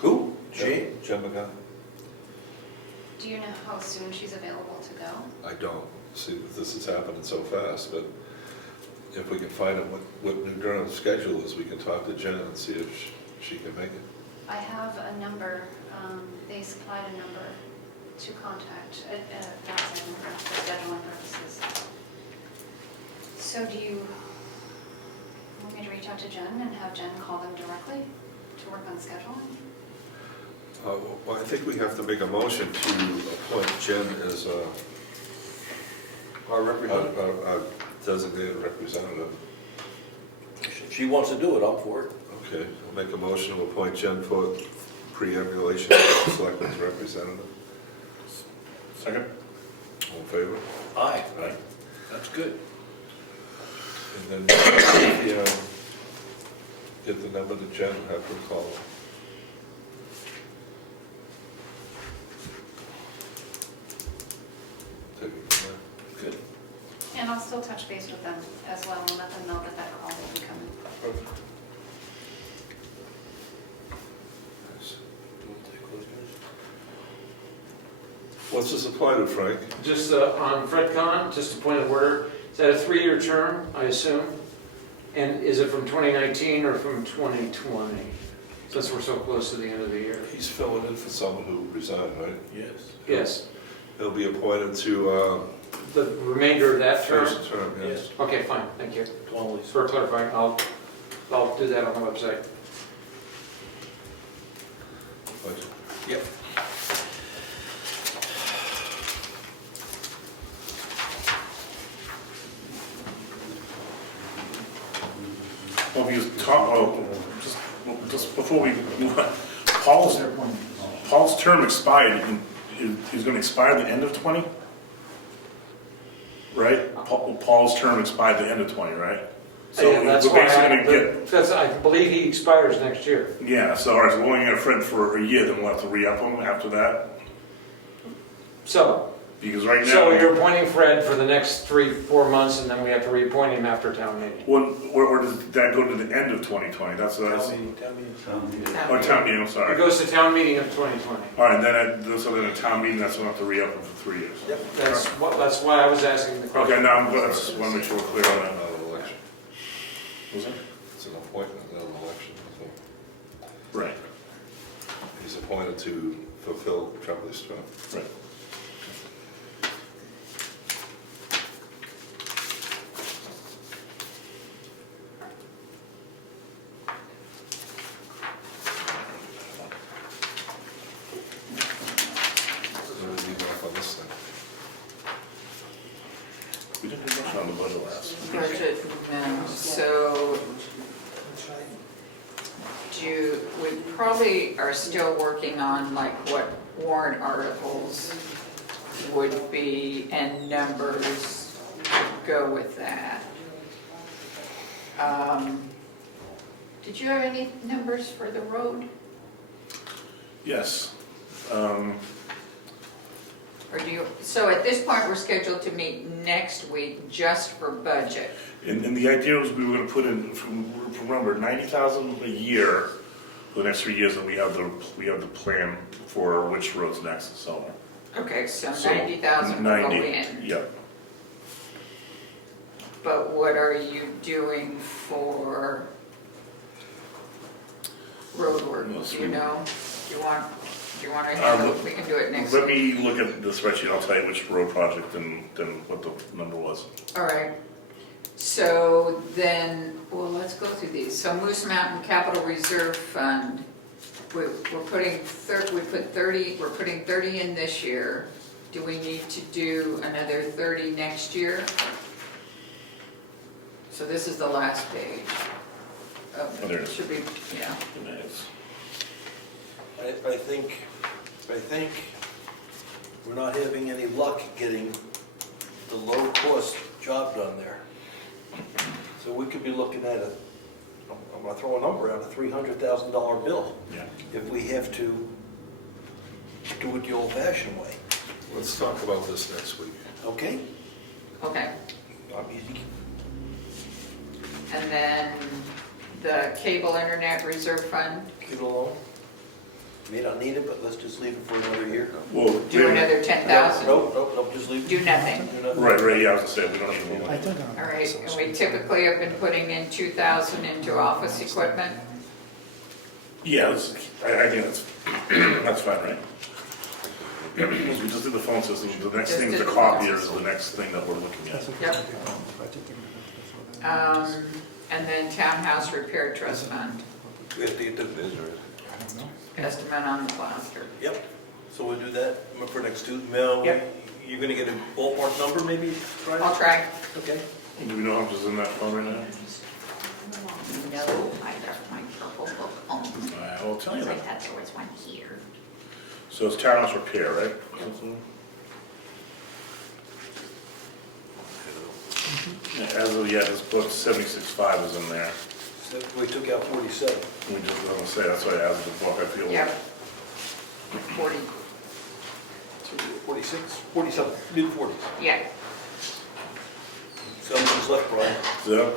Who? Jane? Jen McGowan. Do you know how soon she's available to go? I don't. See, this is happening so fast, but if we can find out what New Durham's schedule is, we can talk to Jen and see if she can make it. I have a number, they supplied a number to contact for scheduling purposes. So do you want me to reach out to Jen and have Jen call them directly to work on scheduling? Well, I think we have to make a motion to appoint Jen as Our representative. our designated representative. If she wants to do it, I'm for it. Okay, I'll make a motion to appoint Jen for pre-ambulation selectmen's representative. Second? All in favor? Aye. Aye. That's good. And then, get the number to Jen and have her call. Take it from there. Good. And I'll still touch base with them as well and let them know that call will be coming. Perfect. Nice. What's this apply to, Frank? Just on Fred Con, just a point of order, is that a 3-year term, I assume? And is it from 2019 or from 2020? Since we're so close to the end of the year. He's filling in for someone who resigned, right? Yes. Yes, He'll be appointed to the remainder of that term? first term, yes. Okay, fine, thank you. Totally. For clarifying, I'll do that on the website. budget. Yep. Well, we was talking, just before we move on, Paul's term expired, he's gonna expire the end of 20? Right? Paul's term expired the end of 20, right? So Yeah, that's we're why basically gonna get, that's, I believe he expires next year. yeah, so, all right, so we're only gonna Fred for a year, then we'll have to re-up him after that? So, Because right now. so you're appointing Fred for the next 3-4 months, and then we have to reappoint him after town meeting. Or does that go to the end of 2020? That's, Town meeting. or town meeting, I'm It sorry. goes to town meeting of 2020. All right, so then a town meeting, that's when I have to re-up him for 3 years. Yep. That's why I was asking the question. Okay, now I'm good, I just wanna make sure we're clear on that. Another election. Was it? It's an appointment, not an election, so Right, he's appointed to fulfill Trembley's term. right. Where did he go off on this thing? We didn't do much on the budget last. Budget, no, so we probably are still working on like what warrant articles would be and numbers to go with that. Did you have any numbers for the road? Yes. Or do you, so at this point, we're scheduled to meet next week just for budget. And the idea was we were gonna put in, remember, 90,000 a year for the next 3 years, and we have the plan for which roads next and so on. Okay, so So, 90,000 will go 90, in. Yep. But what are you doing for road work, Yes, do you we- know? Do you want to handle it? We can do it next week. Let me look at the spreadsheet, I'll tell you which road project and what the number was. All right, so then, well, let's go through these. So Moose Mountain Capital Reserve Fund, we're putting 30 in this year. Do we need to do another 30 next year? So this is the last page. Oh, there it is. Should be, yeah. Nice. I think we're not having any luck getting the low-cost job done there. So we could be looking at I'm gonna throw a number out, a $300,000 bill, Yeah. if we have to do it the old-fashioned way. Let's talk about this next week. Okay? Okay. I'm easy. And then the Cable Internet Reserve Fund, Leave it alone. May not need it, but let's just leave it for another year. Well, do another 10,000. Nope, just leave it. Do nothing. Do nothing. Right, yeah, I was gonna say, we don't need more I money. don't know. All right, and we typically have been putting in 2,000 into office equipment. Yeah, I think that's fine, right? Yeah, because we just did the phone system, the next Just thing is did the the phone copier is system. the next thing that we're looking at. Yep. And then Townhouse Repair Trust Fund, We have to get the estimate on the plaster. Yep, so we'll do that for next Tuesday. Mel, Yep. you're gonna get a ballpark number maybe, Friday? I'll try. Okay. Do we know how much is in that phone right now? No, I left my purple book home. I will tell you I that. thought there was one here. So it's townhouse repair, right? Yeah, as of yet, this book 76.5 is in there. So we took out 47. We just, I'm gonna say, that's why as of the book, I feel. Yep. 40, 46, 47, mid-40s. yeah. So how much is left, Brian? Yeah,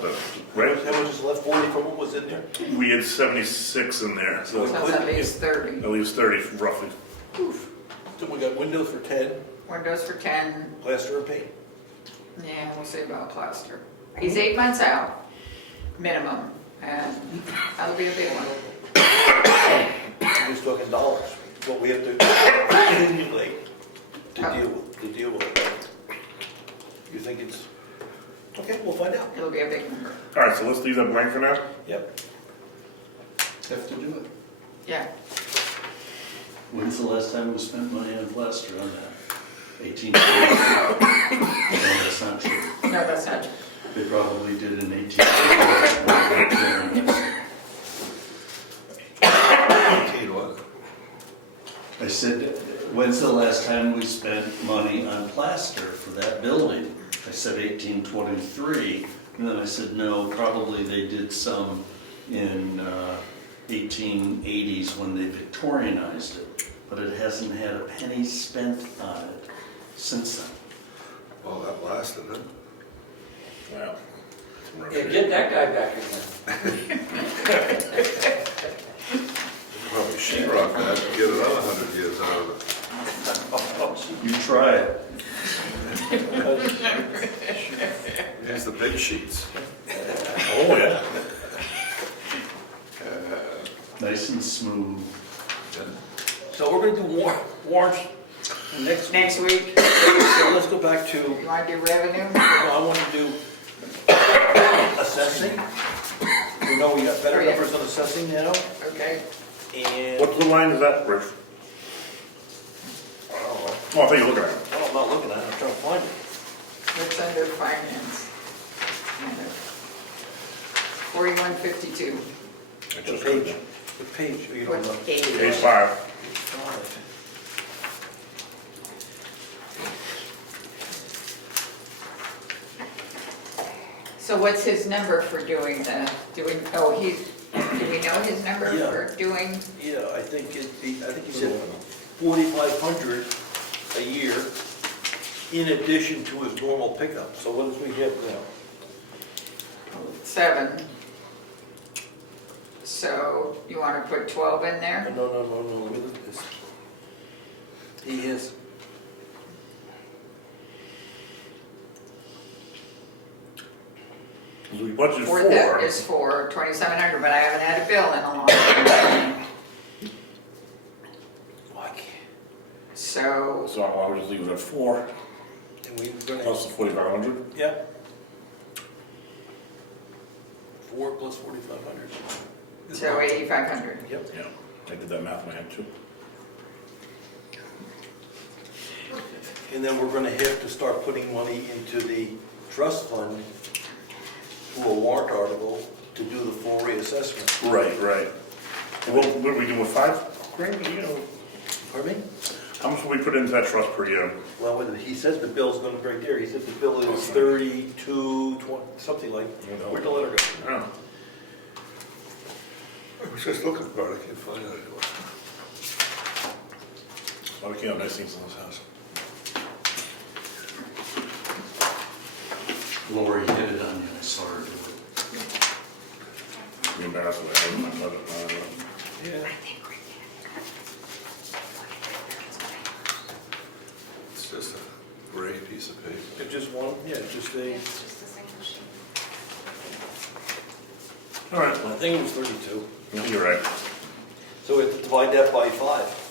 right? How much is left, 40 from what was in there? We had 76 in there, so So that leaves 30. that leaves 30 roughly. So we got windows for 10, Windows for 10, plaster and paint. yeah, we'll see about plaster. He's 8 months out, minimum, and that'll be a big one. We're just talking dollars, what we have to accumulate to deal with it. You think it's, okay, we'll find out. It'll be a big number. All right, so let's leave that blank for now. Yep. Have to do it. Yeah. When's the last time we spent money on plaster on that? 1822? No, that's not true. No, that's not true. They probably did in 1822. 18 what? I said, when's the last time we spent money on plaster for that building? I said 1823, and then I said, no, probably they did some in 1880s when they Victorianized it, but it hasn't had a penny spent on it since then. Well, that lasted, huh? Wow. Yeah, get that guy back again. Probably sheetrock that and get another 100 years out of it. You try it. Here's the big sheets. Oh, yeah. Nice and smooth. So we're gonna do warrants next week. Next week, So let's go back to, you want to do revenue? I want to do assessing. We know we got better numbers on assessing now, Okay. and, What line is that, Rich? Oh, I thought you were looking at it. well, I'm not looking at it, I'm trying to find it. It's under finance. 4152. I What just page? read What page? You don't know. What page? that. Page 5. So what's his number for doing the, do we know his number Yeah. for doing? Yeah, I think he said 4,500 a year in addition to his normal pickup. So what does we have now? 7. So you want to put 12 in there? No, let me look at this. He is, We budgeted For that 4. is for 2,700, but I haven't had a bill in a long time. why can't, So, So I would just leave it at 4, and we're gonna, plus the 4,500. yeah. 4 plus 4,500. so 8,500. Yep. Yeah, I did that math in my head too. And then we're gonna have to start putting money into the trust fund for a warrant article to do the full reassessment. Right. And what do we do with 5 grand a year? Pardon me? How much will we put into that trust per year? Well, he says the bill's gonna be right there. He says the bill is 32, 20, something like, where'd the letter go? I don't know. I was just looking for it, I can't find it anywhere. Oh, we can't have nice things in this house. Lori hit it on you, I saw her do it. Be embarrassed if I haven't done it. Yeah. It's just a gray piece of paper. It's just one, yeah, it's just a, It's just the single sheet. All right, I think it was 32. well, you're right. So we have to divide that by 5.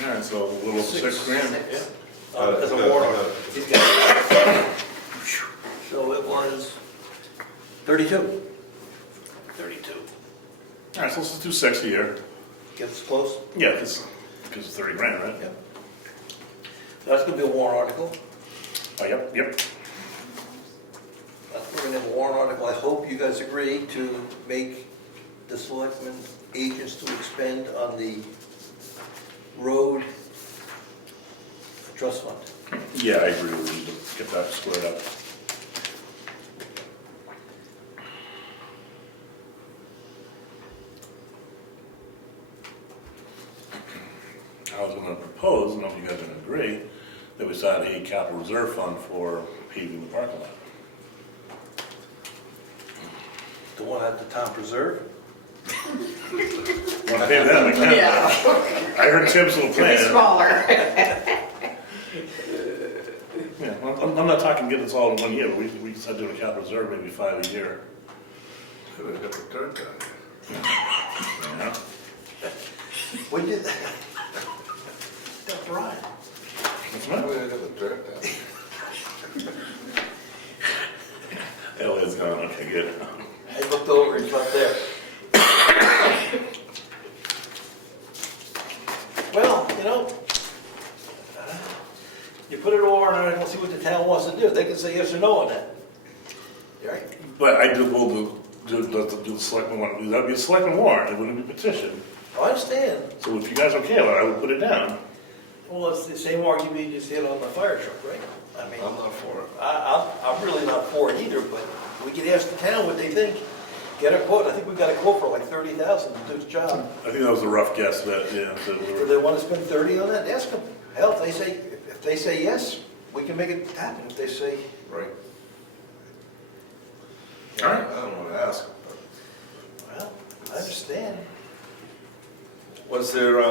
All right, so a little 6 grand. Yeah. As a Good, warrant. good. He's got it. So it was 32. 32. All right, so let's just do 6 a year. Gets close? Yeah, because it's 30 grand, right? Yep. That's gonna be a warrant article. Yep. We're gonna have a warrant article. I hope you guys agree to make the selectmen agents to expend on the road trust fund. Yeah, I agree, we need to get that squared up. I was gonna propose, I don't know if you guys are gonna agree, that we start a capital reserve fund for paving the parking lot. The one at the town preserve? Want to pay them, I can. Yeah. I heard Tim's little To be plan. smaller. Yeah, I'm not talking get this all in one year, but we can start doing a capital reserve, maybe 5 a year. Should have got the dirt down here. Yeah. We did that. That's right. What's the Should matter? have got the dirt down here. Elliot's gone, okay, good. I looked over, it's not there. see what the town wants to do. They can say yes or no on that. Right? But I do, well, do the selectmen want, that'd be a selectmen warrant, it wouldn't be petition. I understand. So if you guys don't care, I would put it down. Well, it's the same argument you just hit on the fire truck, right? I mean, I'm not for it. I'm really not for it either, but we can ask the town what they think. Get a quote. I think we got a quote for like 30,000 to do the job. I think that was a rough guess, but, yeah, that we Do were, they want to spend 30 on that? Ask them. Hell, if they say yes, we can make it happen. If they say, Right. All right. I don't want to ask them, well, I understand. but was there,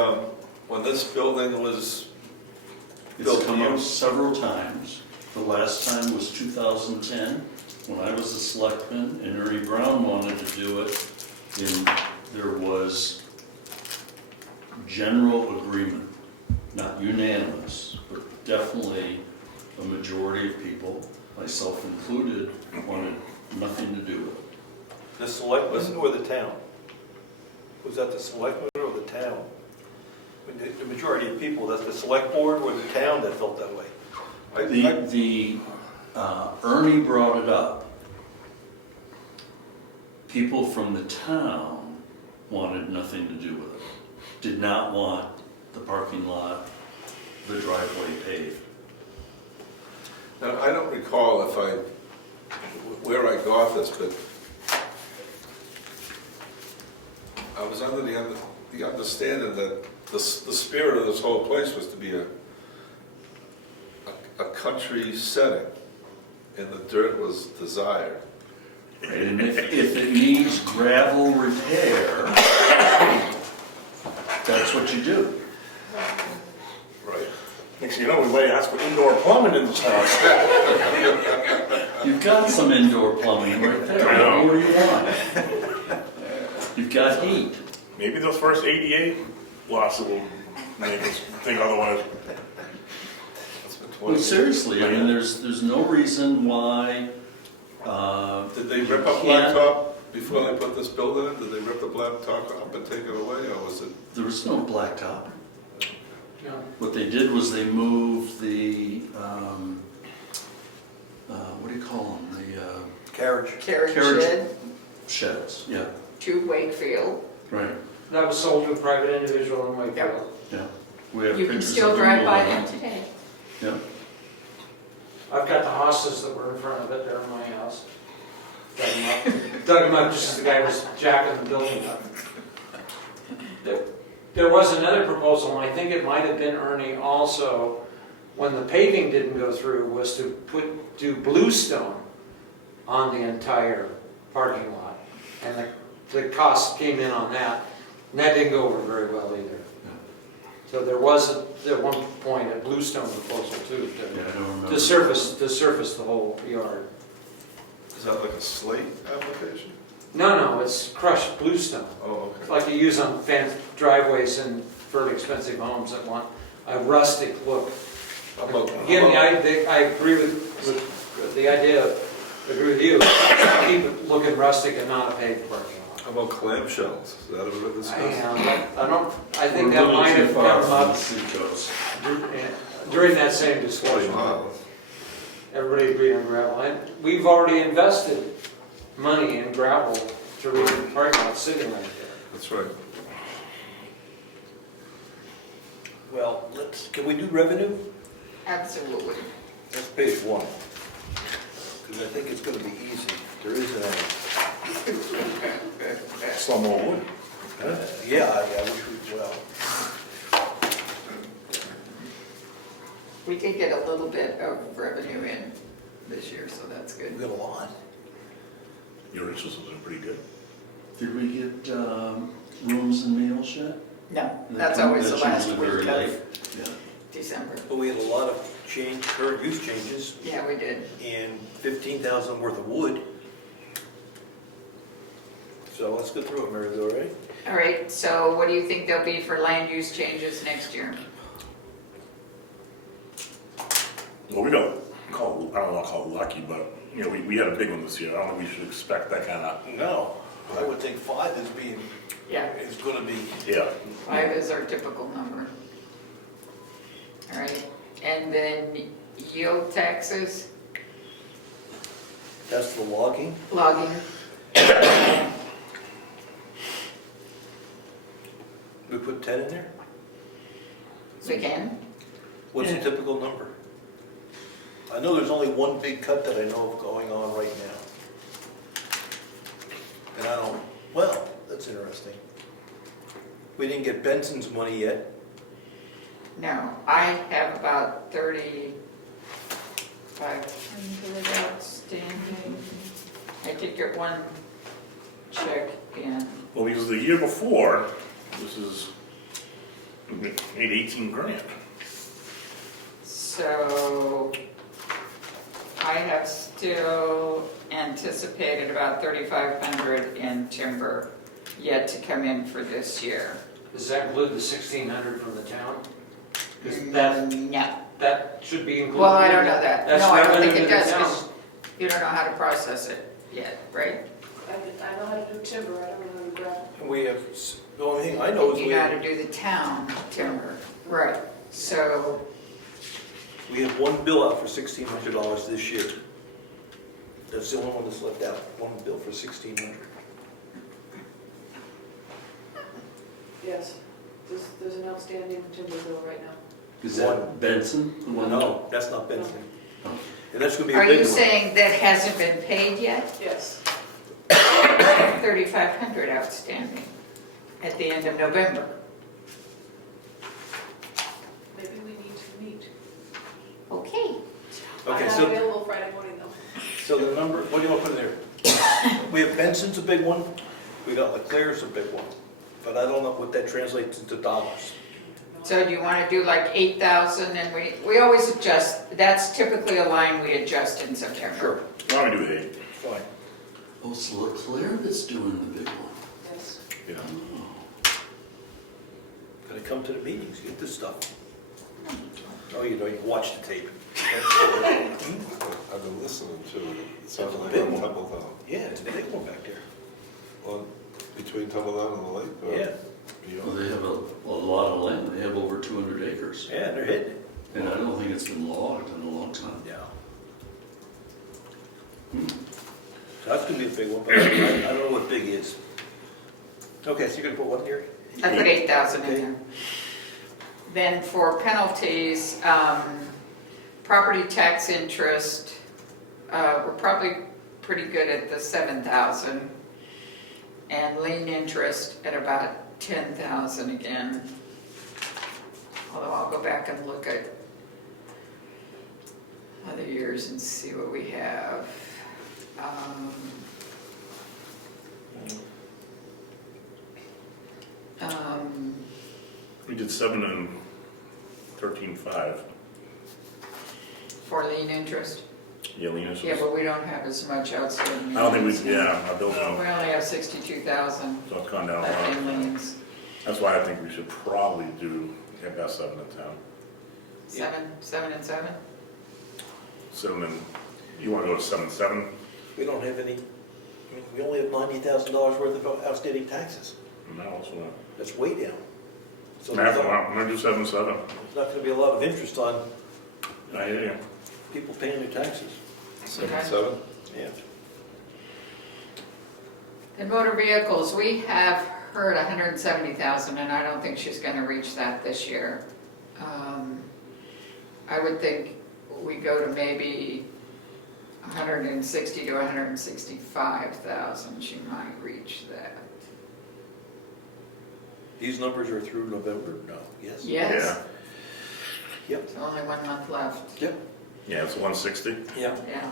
when this building was built It's to come up use? several times. The last time was 2010, when I was a selectman, and Ernie Brown wanted to do it, and there was general agreement, not unanimous, but definitely a majority of people, myself included, wanted nothing to do with it. The selectmen or the town? Was that the selectmen or the town? The majority of people, that's the select board or the town that felt that way? Ernie brought it up. People from the town wanted nothing to do with it. Did not want the parking lot, the driveway paved. Now, I don't recall where I got this, but I was under the understanding that the spirit of this whole place was to be a country setting, and the dirt was desired. And if it needs gravel repair, that's what you do. Right. next thing you know, we might ask for indoor plumbing in this house. You've got some indoor plumbing right there. I know. What more do you want? You've got heat. Maybe those first 88 lots will make us think otherwise. Well, seriously, I mean, there's no reason why, Did they rip up blacktop before they put this building in? Did they rip the blacktop up and take it away, or was it? there was no blacktop. No. What they did was they moved the, what do you call them? The Carriage. Carriage Carriage. shed sheds, yeah, to Wakefield. right, That was sold to a private individual in Wakefield. yeah. We have You can pictures still of drive by below. them today. Yeah, I've got the hostas that were in front of it, they're in my house. Dug them up just as the guy was jacking the building up. There was another proposal, and I think it might have been Ernie also, when the paving didn't go through, was to do bluestone on the entire parking lot. And the cost came in on that, and that didn't go over very well either. So there was, at one point, a bluestone proposal too, yeah, I don't remember. to surface the whole yard. Is that like a slate application? No, it's crushed bluestone, Oh, okay. like you use on fancy driveways in fairly expensive homes that want a rustic look. Again, I agree with the idea, agree with you, keep it looking rustic and not a paved parking lot. How about clamshells? Is that ever been discussed? I think We're that really might too have far come from up the seacoast. during that same 20 discussion. miles. Everybody agreed on gravel, and we've already invested money in gravel to read the parking lot sitting right there. That's right. Well, can we do revenue? Absolutely. That's page 1. Because I think it's going to be easy. There isn't any. Some more wood. Yeah, I wish we, well, We did get a little bit of revenue in this year, so that's we good. got a lot. Your interest was pretty good. Did we get rooms and meals yet? No, that's always the last usually very week late. of Yeah. December. But we had a lot of current use changes Yeah, we did. and 15,000 worth of wood. So let's go through it, Mary Lou, all right? All right, so what do you think there'll be for land use changes next year? Well, we don't call, I don't want to call it lucky, but, you know, we had a big one this year. I don't think we should expect that kind of, No, I would think 5 Yeah, is going to be, yeah. 5 is our typical number. All right, and then yield taxes, That's the logging. logging. We put 10 in there? Again, What's the typical number? I know there's only one big cut that I know of going on right now. And I don't, well, that's interesting. We didn't get Benson's money yet. no, I have about 3,500 outstanding. I did get one check in. Well, because the year before, this is, we made 18 grand. So I have still anticipated about 3,500 in timber yet to come in for this year. Does that include the 1,600 from the town? Because that, No. that should be included. Well, I don't know that. That's No, I don't think revenue it to the does, town. 'cause you don't know how to process it yet, right? I know how to do timber, I don't know how to gravel. And we have, the only thing I know is You we know how have, to do the town timber. Right. So, we have one bill out for $1,600 this year. That's the only one that's left out, one bill for $1,600. Yes, there's an outstanding timber bill right now. Is that Benson? The one? No, that's not Benson. And that's gonna be a are big you one. saying that hasn't been paid yet? Yes. 3,500 outstanding at the end of November. Maybe we need to meet. Okay. Okay, I'm not so, available Friday morning though. so the number, what do you want to put in there? We have Benson's a big one, we got Leclerc's a big one, but I don't know what that translates into dollars. So do you want to do like 8,000 and we always adjust, that's typically a line we adjust in September. Sure, Why don't we do 8? fine. Oh, it's Leclerc that's doing the big one. Yes. Yeah. Oh. Gotta come to the meetings, get this stuff. Oh, you know, you can watch the tape. I've been listening to it. It sounds like Big on one. Templetown. Yeah, it's a big one back there. On, between Templetown and the lake? or Yeah, Well, beyond? they have a lot of land, they have over 200 acres. yeah, they're hitting it. And I don't think it's been logged in a long time. Yeah. So that's gonna be a big one, but I don't know what big is. Okay, so you're gonna put what here? I put 8,000 in there. Then for penalties, property tax interest, we're probably pretty good at the 7,000. And lien interest at about 10,000 again. Although I'll go back and look at other years and see what we have. We did 7 and 13.5. For lien interest. Yeah, Lena's Yeah, was, but we don't have as much outstanding. I don't think we, yeah, I don't We know, only have 62,000 so it's gone down a left in lot. liens. That's why I think we should probably do, have that 7 in town. 7 and 7? 7 and, you wanna go to 7? We don't have any, I mean, we only have $90,000 worth of outstanding taxes. No, so, That's way down. So I'm there's not gonna do 7. gonna be a lot of interest on I hear you. people paying their taxes. 7? Yeah. In motor vehicles, we have heard 170,000, and I don't think she's gonna reach that this year. I would think we go to maybe 160 to 165,000, she might reach that. These numbers are through November? No, yes? Yes, Yeah, Yep. it's only 1 month left, Yep. yeah, it's 160. Yeah. yeah.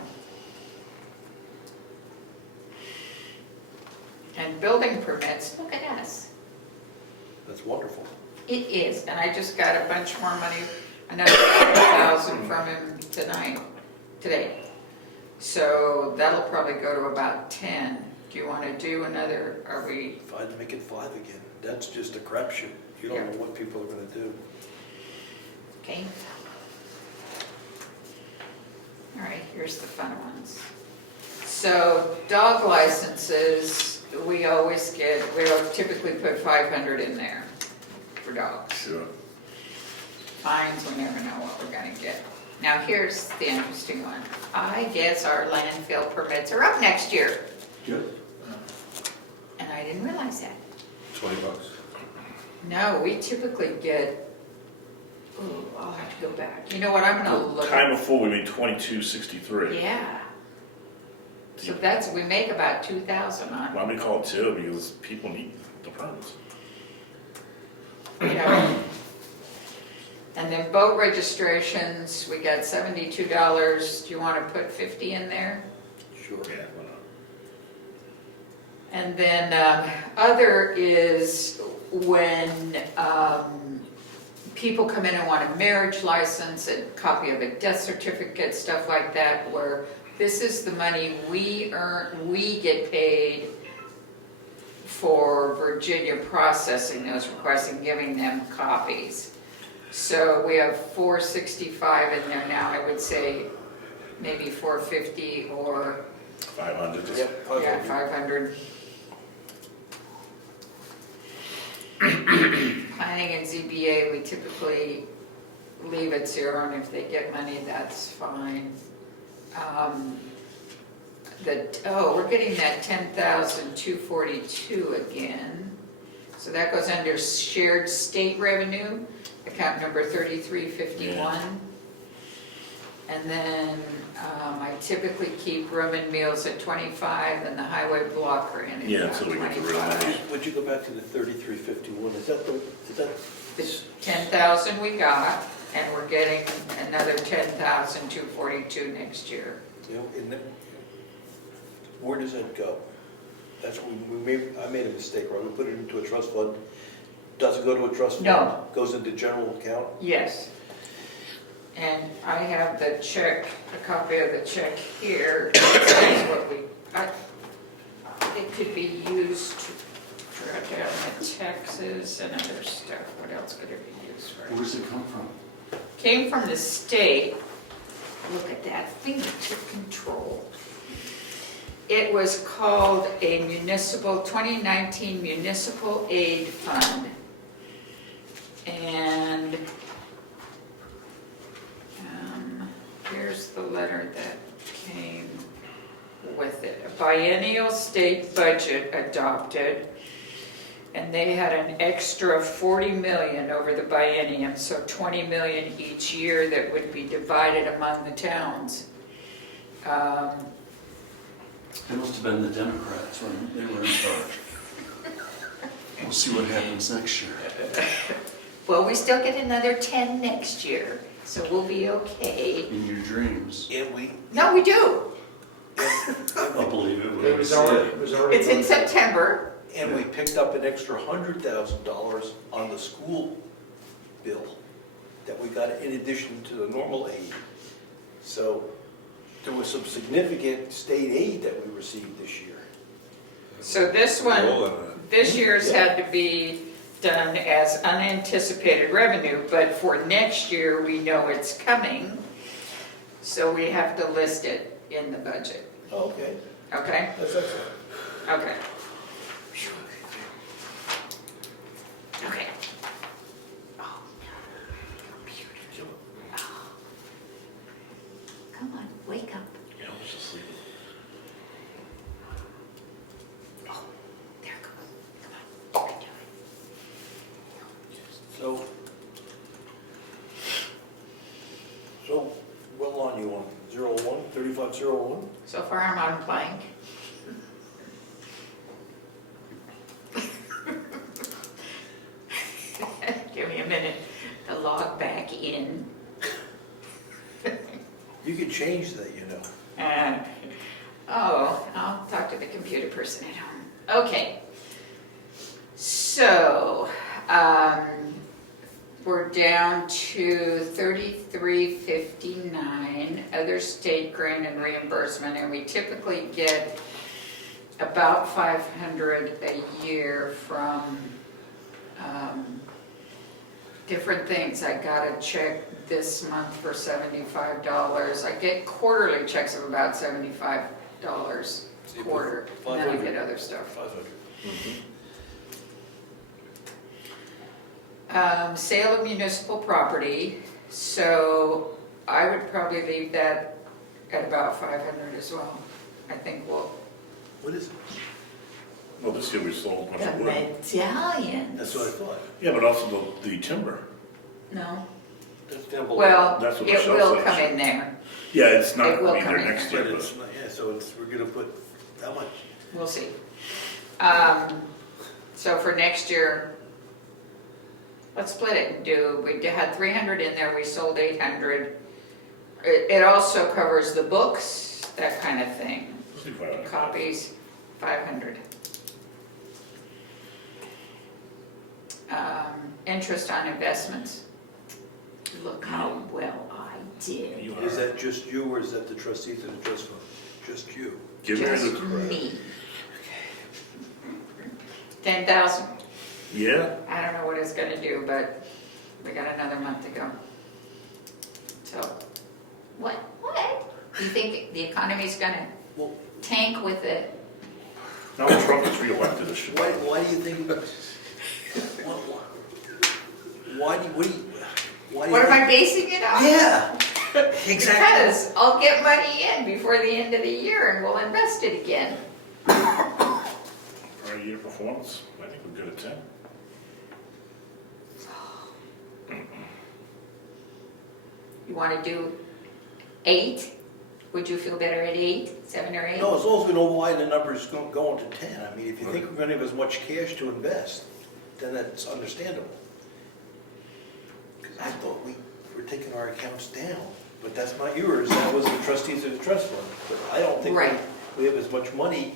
And building permits, look at us. That's wonderful. It is, and I just got a bunch more money, another 5,000 from him today. So that'll probably go to about 10. Do you want to do another, are we, If I had to make it 5 again, that's just a crapshoot. You don't Yeah. know what people are gonna do. okay? All right, here's the fun ones. So dog licenses, we always get, we'll typically put 500 in there for dogs. Sure. Fines, we never know what we're gonna get. Now, here's the interesting one. I guess our landfill permits are up next year, Good. and I didn't realize that. $20. No, we typically get, oh, I'll have to go back. You know what, I'm gonna look. Time before we made 2263. Yeah. So that's, we make about 2,000 on, Why we call it two? Because people need the permits. you know. And then boat registrations, we got $72. Do you wanna put 50 in there? Sure. Yeah, why not? And then other is when people come in and want a marriage license, a copy of a death certificate, stuff like that, where this is the money we earn, we get paid for Virginia processing those requests and giving them copies. So we have 465 in there now, I would say maybe 450 or 500. Yep. yeah, 500. Planning and ZBA, we typically leave at zero, and if they get money, that's fine. We're getting that 10,242 again. So that goes under shared state revenue, account number 3351. And then I typically keep room and meals at 25 and the highway block grant at Yeah, so we get the real 25. money. Would you go back to the 3351? Is that The 10,000 we got, and we're getting another 10,242 next year. you know, where does that go? That's what I made a mistake, right? We put it into a trust fund. Does it go to a trust fund? No. Goes into general account? Yes. And I have the check, a copy of the check here. It says what it could be used to draw down the taxes and other stuff. What else could it be used for? Where does it come from? Came from the state. Look at that fingertip control. It was called a 2019 Municipal Aid Fund. And here's the letter that came with it. A biennial state budget adopted, and they had an extra 40 million over the biennium, so 20 million each year that would be divided among the towns. It must have been the Democrats when they were in charge. We'll see what happens next year. Well, we still get another 10 next year, so we'll be okay. In your dreams. And we, No, we do. I'll believe it when It I was see already, it. it was already. It's in September. and we picked up an extra $100,000 on the school bill that we got in addition to the normal aid. So there was some significant state aid that we received this year. So this one, this year's had to be done as unanticipated revenue, but for next year, we know it's coming. So we have to list it in the budget, Oh, okay, okay? that's excellent. Okay. Okay. Oh, computer. Oh. Come on, wake up. Yeah, I was just sleeping. Oh, there it goes. Come on, you can do it. So what line you on? 01, 3501? So far, I'm on blank. Give me a minute to log back in. You could change that, you know. I'll talk to the computer person at home. Okay. So, we're down to 3359, other state grant and reimbursement, and we typically get about 500 a year from different things. I got a check this month for $75. I get quarterly checks of about $75 a quarter, and then I get other stuff. 500. Sale of municipal property, so I would probably leave that at about 500 as well. I think we'll, What is it? Well, this year we sold much the wood. medallions. That's what I thought. Yeah, but also the timber. No, That's down below. well, That's what it Michelle will said. come in there. Yeah, it's not It will gonna be come there in next there. year, But but it's not, yeah, so it's, we're gonna put, how much? We'll see. So for next year, let's split it and do, we had 300 in there, we sold 800. It also covers the books, that kind of thing. let's do 500. Copies, 500. Interest on investments. Look how well I did. You Is are, that just you, or is that the trustees of the trust fund? Just you? give me Just the, me. 10,000. yeah, I don't know what it's gonna do, but we got another month to go. So, what? You think the economy's gonna Well, tank with it? now Trump is reelected, it should. why do you think, why do you, what do you? What am I basing it on? Yeah, exactly. Because I'll get money in before the end of the year and we'll invest it again. Our year performance, I think we're good at 10. You wanna do 8? Would you feel better at 8, 7 or 8? No, as long as we know why the number's going to 10. I mean, if you think we're gonna have as much cash to invest, then that's understandable. Because I thought we were taking our accounts down, but that's not yours, that was the trustees of the trust fund. But I don't think Right. we have as much money,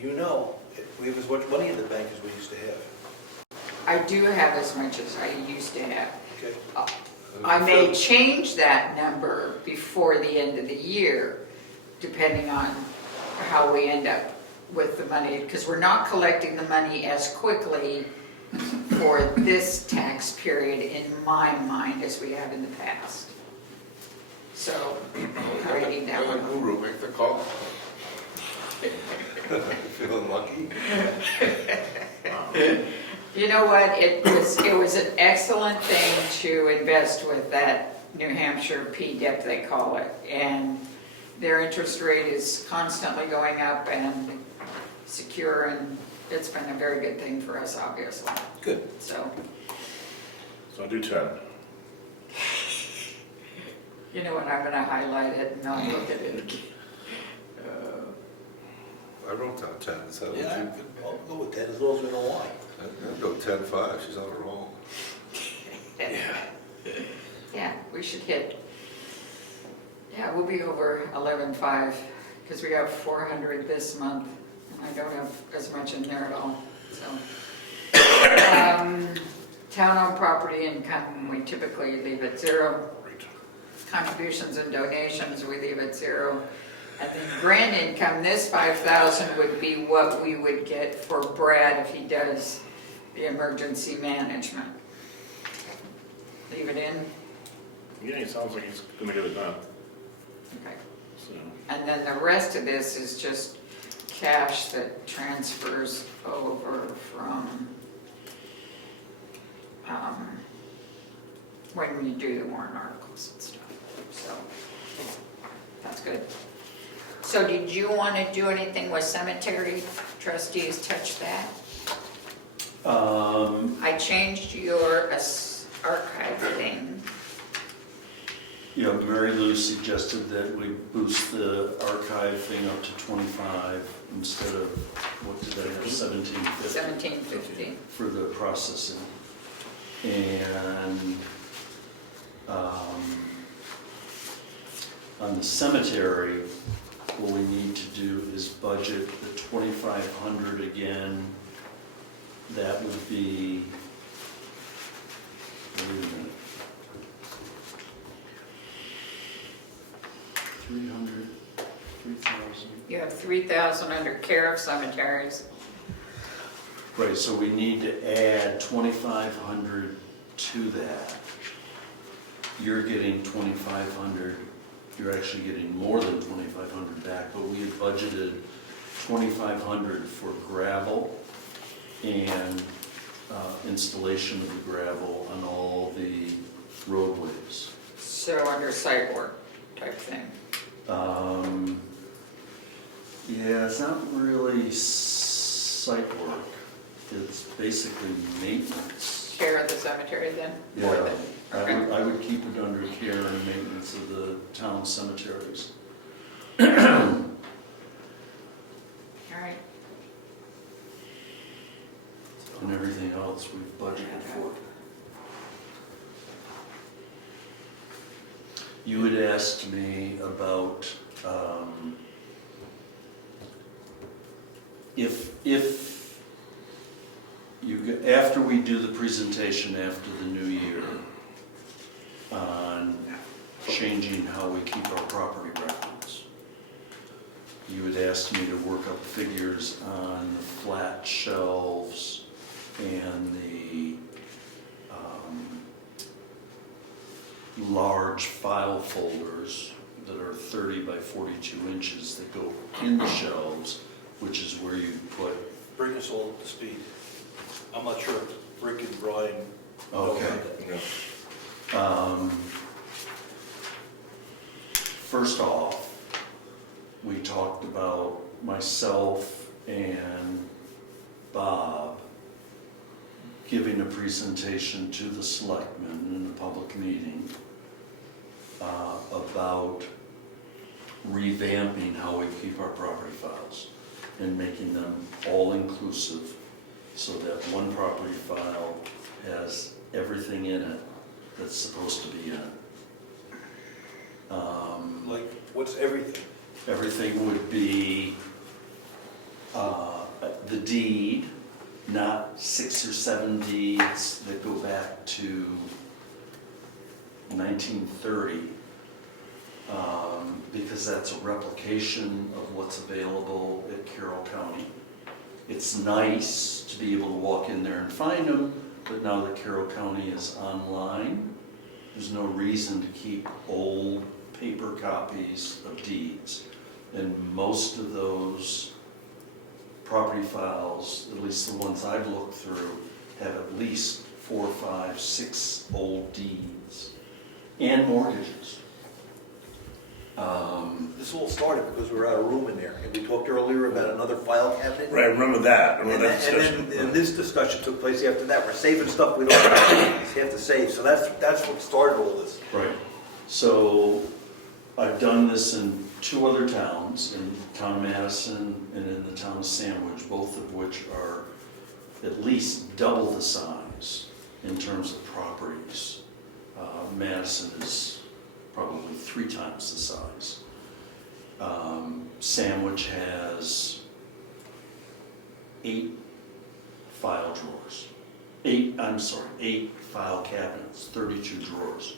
you know, we have as much money in the bank as we used to have. I do have as much as I used to have. Okay. I may change that number before the end of the year, depending on how we end up with the money, because we're not collecting the money as quickly for this tax period in my mind as we have in the past. So, writing that You're the one. guru, make the call. Feeling lucky? You know what, it was an excellent thing to invest with that New Hampshire PDEP, they call it. And their interest rate is constantly going up and secure, and it's been a very good thing for us, obviously. Good. So, So I do 10. you know what, I'm gonna highlight it and not look at it again. I wrote down 10, is that what you? Yeah, I'll go with that as long as we know why. I'd go 10-5, she's on a roll. Yeah, we should hit, yeah, we'll be over 11.5, because we have 400 this month, and I don't have as much in there at all, so. Town-owned property income, we typically leave at 0. Contributions and donations, we leave at 0. And then grant income, this 5,000 would be what we would get for Brad if he does the emergency management. Leave it in, Yeah, it sounds like he's gonna get it done, okay. so. And then the rest of this is just cash that transfers over from, when we do the warrant articles and stuff, so, that's good. So did you want to do anything with cemetery trustees, touch that? I changed your archive thing. Yeah, Mary Lou suggested that we boost the archive thing up to 25 instead of, what did I have, 1750? 1750. For the processing. And on the cemetery, what we need to do is budget the 2,500 again. That would be, wait a minute. 300, 3,000. You have 3,000 under care of cemeteries. Right, so we need to add 2,500 to that. You're getting 2,500, you're actually getting more than 2,500 back, but we had budgeted 2,500 for gravel and installation of the gravel on all the roadways. So under site work type thing. Yeah, it's not really site work, it's basically maintenance. Care of the cemetery then? More Yeah, than- I would keep it under care and maintenance of the town cemeteries. All right. And everything else we've budgeted for. You had asked me about, if you, after we do the presentation after the new year on changing how we keep our property records, you had asked me to work up figures on the flat shelves and the large file folders that are 30 by 42 inches that go in the shelves, which is where you put. Bring us all up to speed. I'm not sure if Rick and Brian know Okay. about that. Yeah. First off, we talked about myself and Bob giving a presentation to the selectmen in a public meeting about revamping how we keep our property files and making them all-inclusive so that one property file has everything in it that's supposed to be in it. Like, what's everything? Everything would be the deed, not 6 or 7 deeds that go back to 1930, because that's a replication of what's available at Carroll County. It's nice to be able to walk in there and find them, but now that Carroll County is online, there's no reason to keep old paper copies of deeds. And most of those property files, at least the ones I've looked through, have at least 4, 5, 6 old deeds and mortgages. This all started because we were out of room in there, and we talked earlier about another file cabinet. Right, I remember that, I And remember that then, discussion. and this discussion took place after that. We're saving stuff we don't have to save, so that's what started all this. Right. So I've done this in 2 other towns, in the town of Madison and in the town of Sandwich, both of which are at least double the size in terms of properties. Madison is probably 3 times the size. Sandwich has 8 file drawers. 8 file cabinets, 32 drawers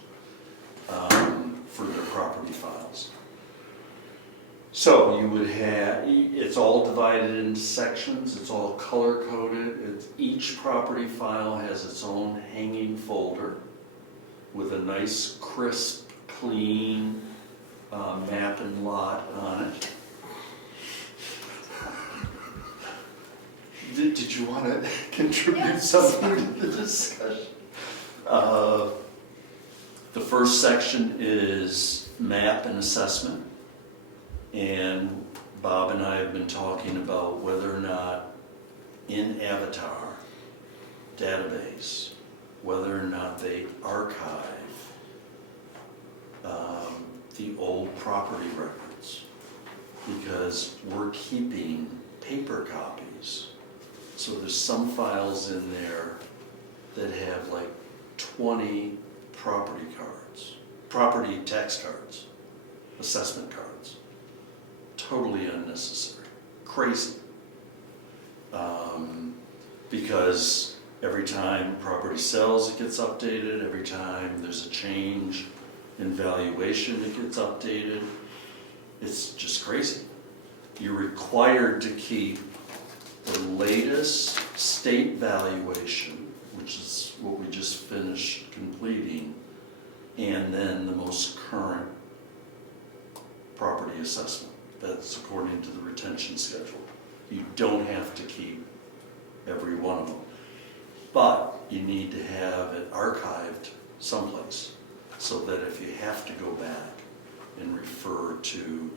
for their property files. So you would have, it's all divided into sections, it's all color coded. Each property file has its own hanging folder with a nice, crisp, clean map and lot on it. Did you want to contribute something to the discussion? The first section is map and assessment. And Bob and I have been talking about whether or not in Avatar database, whether or not they archive the old property records. Because we're keeping paper copies. So there's some files in there that have like 20 property cards, property tax cards, assessment cards. Totally unnecessary, crazy. Because every time property sells, it gets updated. Every time there's a change in valuation, it gets updated. It's just crazy. You're required to keep the latest state valuation, which is what we just finished completing, and then the most current property assessment. That's according to the retention schedule. You don't have to keep every one of them. But you need to have it archived someplace. so that if you have to go back and refer to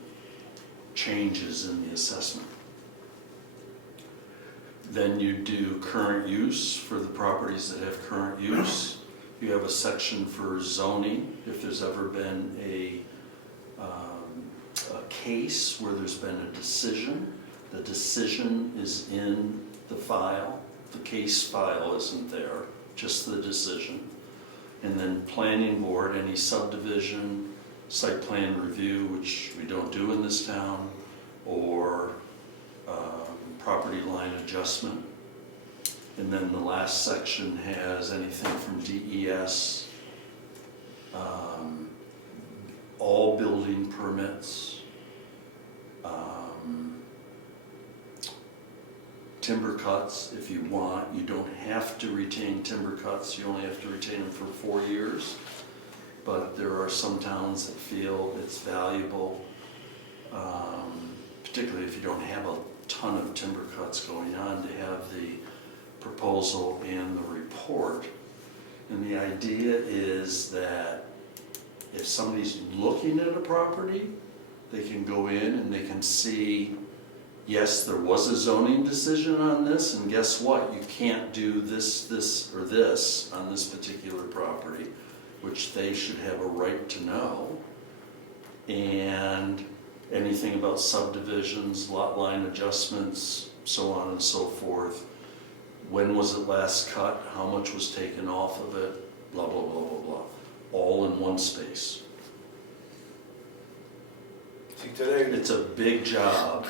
changes in the assessment, then you do current use for the properties that have current use. You have a section for zoning, if there's ever been a case where there's been a decision. The decision is in the file. The case file isn't there, just the decision. And then planning board, any subdivision, site plan review, which we don't do in this town, or property line adjustment. And then the last section has anything from DES, all building permits, timber cuts if you want. You don't have to retain timber cuts, you only have to retain them for 4 years. But there are some towns that feel it's valuable, particularly if you don't have a ton of timber cuts going on, to have the proposal and the report. And the idea is that if somebody's looking at a property, they can go in and they can see, yes, there was a zoning decision on this, and guess what? You can't do this, this, or this on this particular property, which they should have a right to know. And anything about subdivisions, lot line adjustments, so on and so forth. When was it last cut? How much was taken off of it? Blah, blah, blah, blah, blah. All in one space. See, today, It's a big job.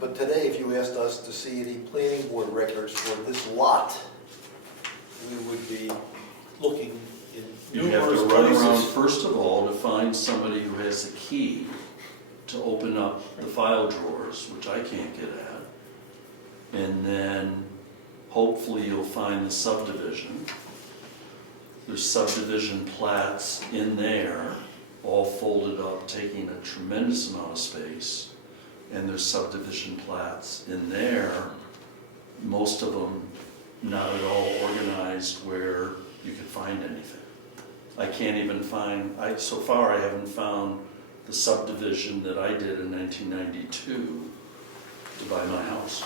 but today, if you asked us to see any planning board records for this lot, we would be looking in You have to numerous run around, places. first of all, to find somebody who has a key to open up the file drawers, which I can't get at. And then hopefully you'll find the subdivision. There's subdivision plats in there, all folded up, taking a tremendous amount of space. And there's subdivision plats in there, most of them not at all organized where you can find anything. I can't even find, so far I haven't found the subdivision that I did in 1992 to buy my house.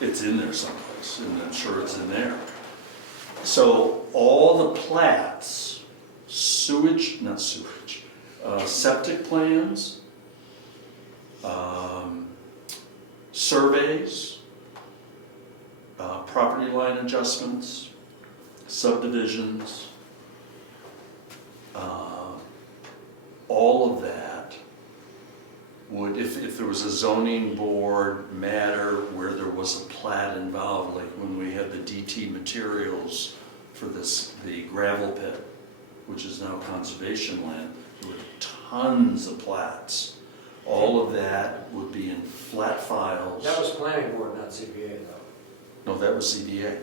It's in there someplace, and I'm sure it's in there. So all the plats, septic plans, surveys, property line adjustments, subdivisions, all of that would, if there was a zoning board matter where there was a plat involved, like when we had the DT materials for the gravel pit, which is now conservation land, there were tons of plats. All of that would be in flat files. That was planning board, not CBA though. No, that was CBA.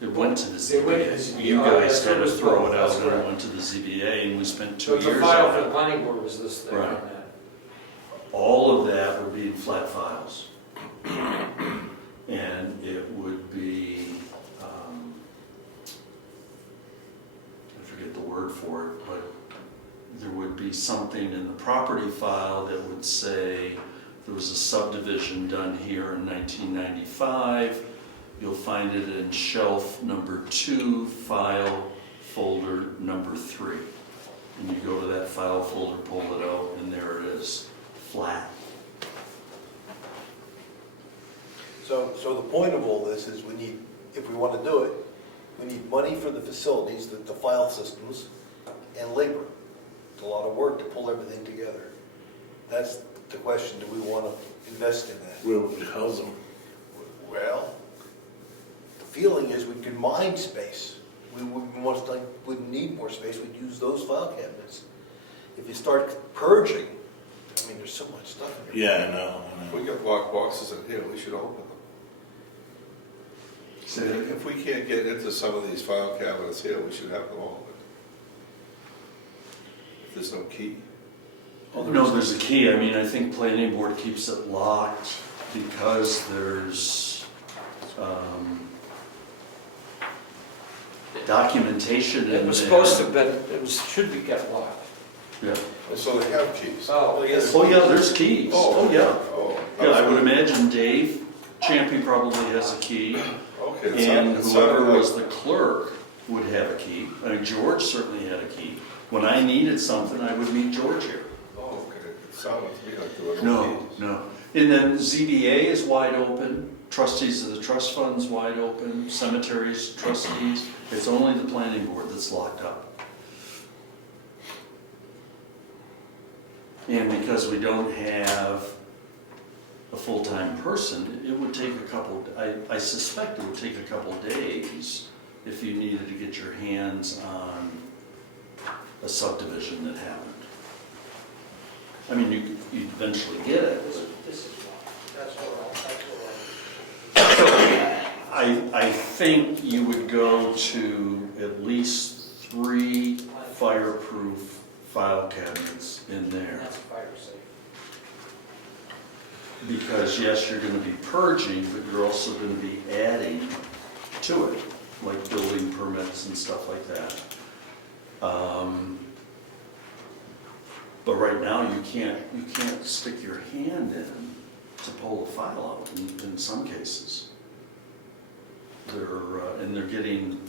It went to the It went to ZBA. ZBA. You Oh, guys yes, had it to was throw both, it out, that's and it correct. went to the ZBA, and we spent 2 So the years file on for it. the planning board was this thing Right. on that. All of that would be in flat files. And it would be, I forget the word for it, but there would be something in the property file that would say there was a subdivision done here in 1995. You'll find it in shelf number 2, file folder number 3. And you go to that file folder, pull it out, and there it is, flat. So the point of all this is we need, if we want to do it, we need money for the facilities, the file systems, and labor. It's a lot of work to pull everything together. That's the question, do we want to invest in that? Where would we house them? Well, the feeling is we can mine space. We wouldn't need more space, we'd use those file cabinets. If you start purging, I mean, there's so much stuff in there. Yeah, I know. If we got block boxes in here, we should open them. If we can't get into some of these file cabinets here, we should have them open. If there's no key. No, there's a key. I mean, I think planning board keeps it locked because there's, documentation in there. It was supposed to have been, should be kept locked. Yeah. So they have keys. Oh, yes. Oh, yeah, there's keys. Oh, yeah. Oh, Yeah, I would imagine Dave Champy probably has a key, Okay. and it sounded whoever like- was the clerk would have a key. I mean, George certainly had a key. When I needed something, I would meet George here. Oh, okay, it sounded to me like there were No, keys. no. And then ZBA is wide open, trustees of the trust fund's wide open, cemeteries, trustees. It's only the planning board that's locked up. And because we don't have a full-time person, it would take a couple, I suspect it would take a couple days if you needed to get your hands on a subdivision that happened. I mean, you'd eventually get it, but This is why, that's all. I think you would go to at least 3 fireproof file cabinets in there. That's fire safe. Because yes, you're gonna be purging, but you're also gonna be adding to it, like building permits and stuff like that. But right now, you can't stick your hand in to pull a file out in some cases. They're getting,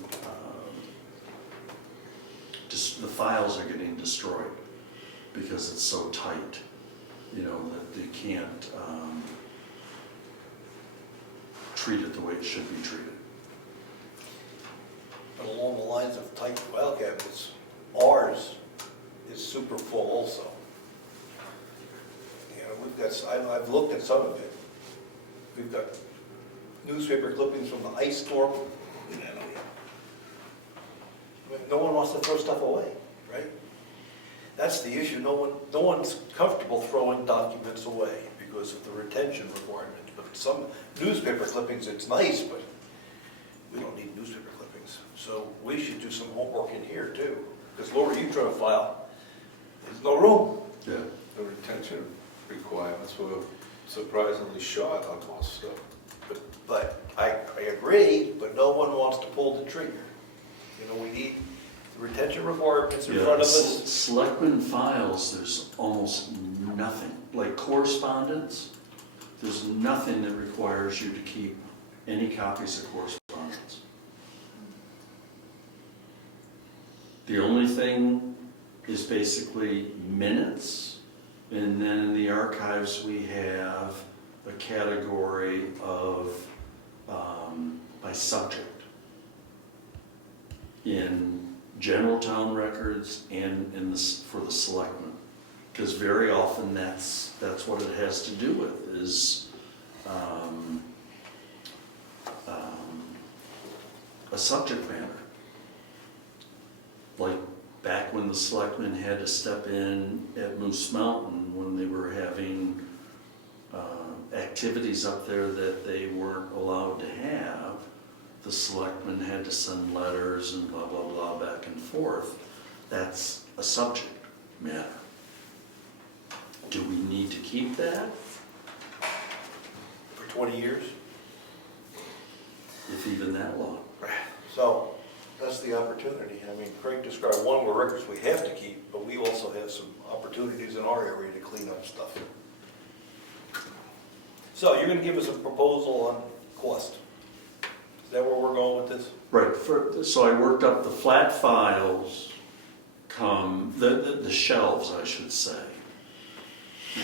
just the files are getting destroyed because it's so tight, you know, that they can't treat it the way it should be treated. But along the lines of tight file cabinets, ours is super full also. You know, I've looked at some of it. We've got newspaper clippings from the ice storm. I mean, no one wants to throw stuff away, right? That's the issue. No one's comfortable throwing documents away because of the retention requirement. But some newspaper clippings, it's nice, but we don't need newspaper clippings. So we should do some homework in here too. Because Laura, you try to file, there's no room. Yeah. The retention requirements were surprisingly short on most stuff. But I agree, but no one wants to pull the trigger. You know, we need the retention requirements in front of us. Selectmen files, there's almost nothing. Like correspondence, there's nothing that requires you to keep any copies of correspondence. The only thing is basically minutes, and then in the archives we have a category of by subject in general town records and for the selectmen, because very often that's what it has to do with is a subject matter. Like back when the selectmen had to step in at Moose Mountain when they were having activities up there that they weren't allowed to have, the selectmen had to send letters and blah, blah, blah, back and forth. That's a subject matter. Do we need to keep that? For 20 years. If even that long? So that's the opportunity. I mean, Craig described one of the records we have to keep, but we also have some opportunities in our area to clean up stuff. So you're gonna give us a proposal on cost. Is that where we're going with this? Right, so I worked up the flat files, the shelves, I should say,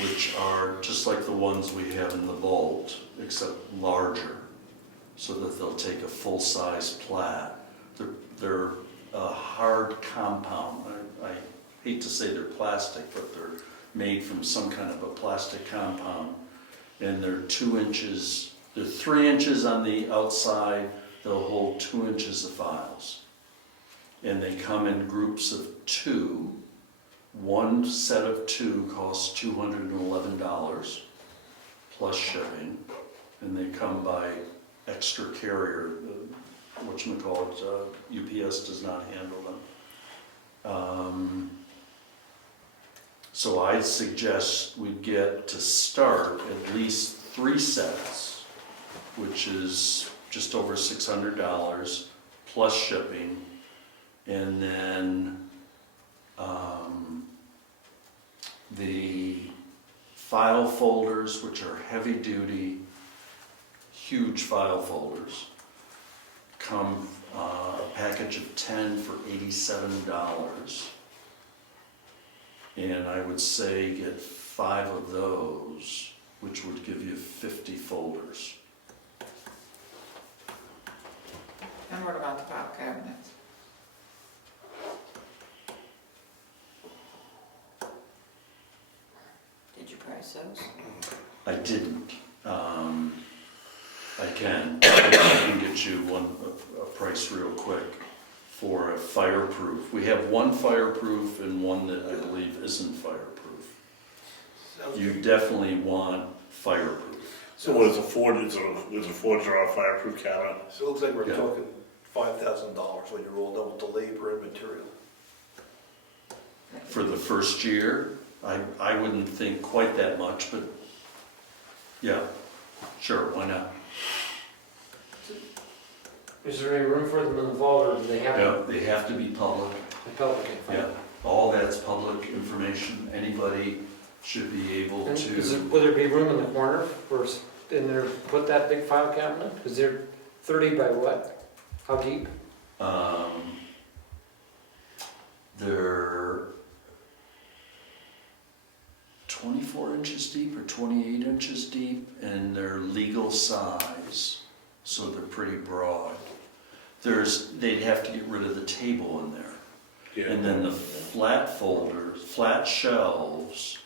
which are just like the ones we have in the vault, except larger, so that they'll take a full-size plat. They're a hard compound. I hate to say they're plastic, but they're made from some kind of a plastic compound. And they're 2 inches, they're 3 inches on the outside, they'll hold 2 inches of files. And they come in groups of 2. One set of 2 costs $211 plus shipping. And they come by extra carrier, whatchamacallit, UPS does not handle them. So I'd suggest we get to start at least 3 sets, which is just over $600 plus shipping, And then, the file folders, which are heavy-duty, huge file folders, come, a package of 10 for $87. And I would say get 5 of those, which would give you 50 folders. And what about the file cabinets? Did you price those? I didn't. I can get you a price real quick for a fireproof. We have one fireproof and one that I believe isn't fireproof. You definitely want fireproof. So what is a Ford, is a Ford draw fireproof cabinet? So it looks like we're Yeah. talking $5,000 when you're all done with the labor and material. For the first year, I wouldn't think quite that much, but yeah, sure, why not? Is there any room for them in the vault, or do they have Yeah, they have to be public. a public? Yeah, all that's public information. Anybody should be able And to. would there be room in the corner for, in there, put that big file cabinet? Is there 30 by what? How deep? They're 24 inches deep or 28 inches deep, and they're legal size, so they're pretty broad. They'd have to get rid of the table in there. Yeah. And then the flat folders, flat shelves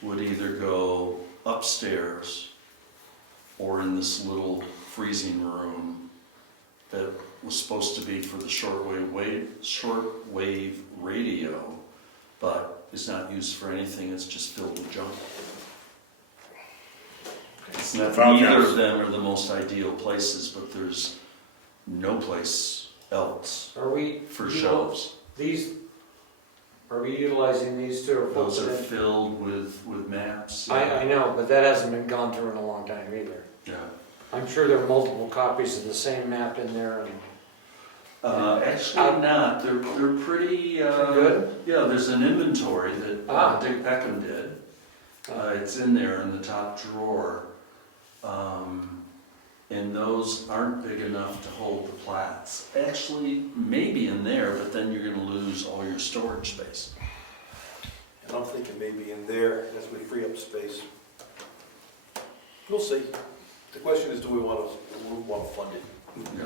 would either go upstairs or in this little freezing room that was supposed to be for the shortwave radio, but is not used for anything, it's just filled with junk. It's not, neither of them are the most ideal places, but there's no place else Are we? for shelves. Are we utilizing these two? Or Those are putting it- filled with maps. I know, but that hasn't been gone through in a long time either. Yeah. I'm sure there are multiple copies of the same map in there. And Actually not, they're pretty, Good? yeah, there's an inventory that Ah. Dick Peckham did. It's in there in the top drawer. And those aren't big enough to hold the plats. Actually, maybe in there, but then you're gonna lose all your storage space. And I'm thinking maybe in there, as we free up space. We'll see. The question is, do we want to fund it?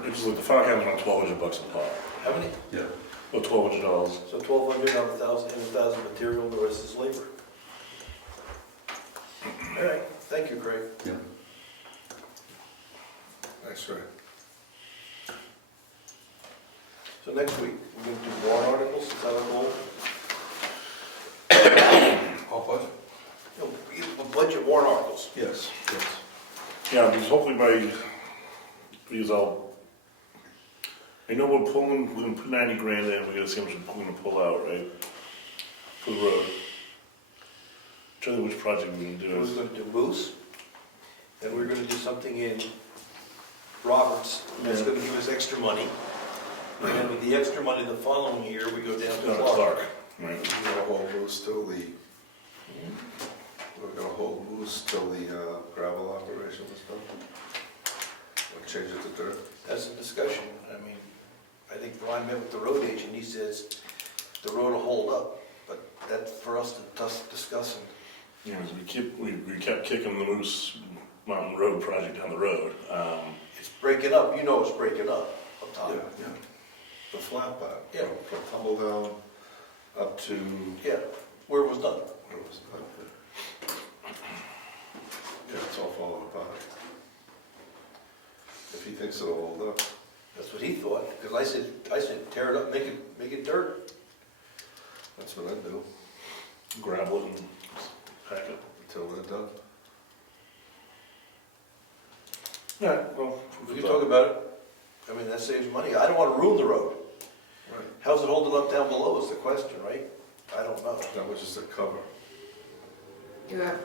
It's like the file cabinet on $1,200 a pop. How many? Yeah. Or $1,200. So 1,200 out of 1,000 material, the rest is labor. All right, thank you, Craig. Yeah. Thanks, Ray. So next week, we're going to do warrant articles, is that our goal? All what? No, budget warrant articles. Yes, yes. Yeah, because hopefully because I know we're gonna put 90 grand in, we gotta see how much we're gonna pull out, right? For the road. Tell you which project we're gonna do. We're going to do Moose, and we're going to do something in Roberts, and that's going to give us extra money. And then with the extra money the following year, we go down to Clark. Right. We're gonna hold Moose till the gravel operation was done. We'll change it to dirt. That's a discussion. I mean, I think when I met with the road agent, he says the road will hold up, but that's for us to discuss. Yeah, because we kept kicking the Moose Mountain Road project down the road. It's breaking up, you know it's breaking up top. Yeah. The flat part. Yeah. From Tumble Down up to, Yeah, where it was done. where was that? Yeah, it's all falling apart. If he thinks it'll hold up. That's what he thought, because I said tear it up, make it dirt. That's what I'd do Gravel it and pack it. until they're done. Yeah, well. We can talk about it. I mean, that saves money. I don't want to ruin the road. Right. How's it holding up down below is the question, right? I don't know. That was just a cover. You had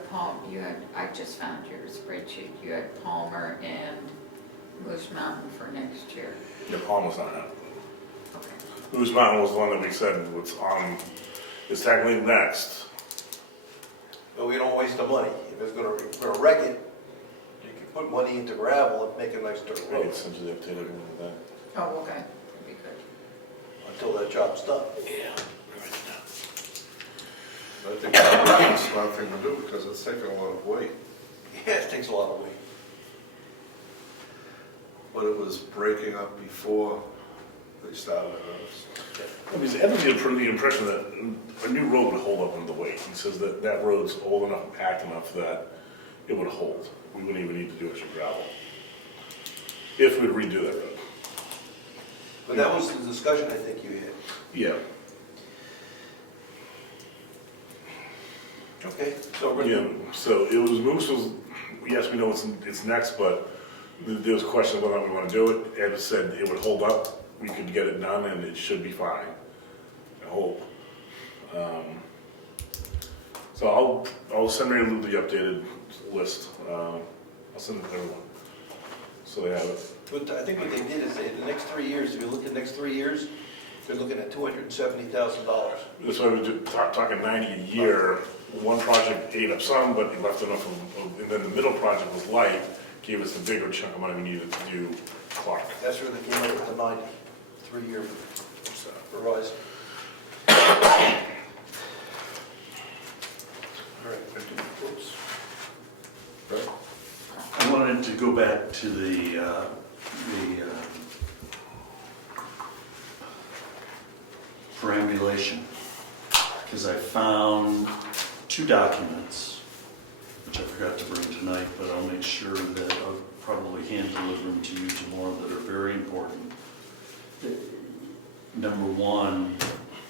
I just found your spreadsheet, you had Palmer and Moose Mountain for next year. The Palmer's not happening. Okay. Moose Mountain was the one that we said was on, is technically next. But we don't waste the money. If it's gonna, if we're gonna wreck it, you can put money into gravel and make a nice dirt Right, road essentially updated with that. Oh, okay, that'd be good. until that job's done. Yeah. I think it's a smart thing to do because it's taking a lot of weight, Yeah, it takes a lot of weight. but it was breaking up before they started it. I mean, Evan put the impression that a new road would hold up under the weight. He says that that road's old enough and packed enough that it would hold. We wouldn't even need to do extra gravel. If we'd redo that road. But that was the discussion I think you had. Yeah. Okay, so we're Yeah, gonna, so it was, Moose was, yes, we know it's next, but there was a question of whether or not we want to do it. Ed said it would hold up, we could get it done, and it should be fine, I hope. So I'll send Mary Lou the updated list. I'll send it to everyone, so they have it. but I think what they did is the next 3 years, if you look at the next 3 years, they're looking at $270,000. That's why we're talking 90 a year. One project ate up some, but it left enough, and then the middle project was light, gave us the bigger chunk of money we needed to do Clark. That's where they came up with the 90, 3-year horizon. All right, oops. I wanted to go back to the perambulation, because I found 2 documents, which I forgot to bring tonight, but I'll make sure that I'll probably hand deliver them to you tomorrow, that are very important. Number 1,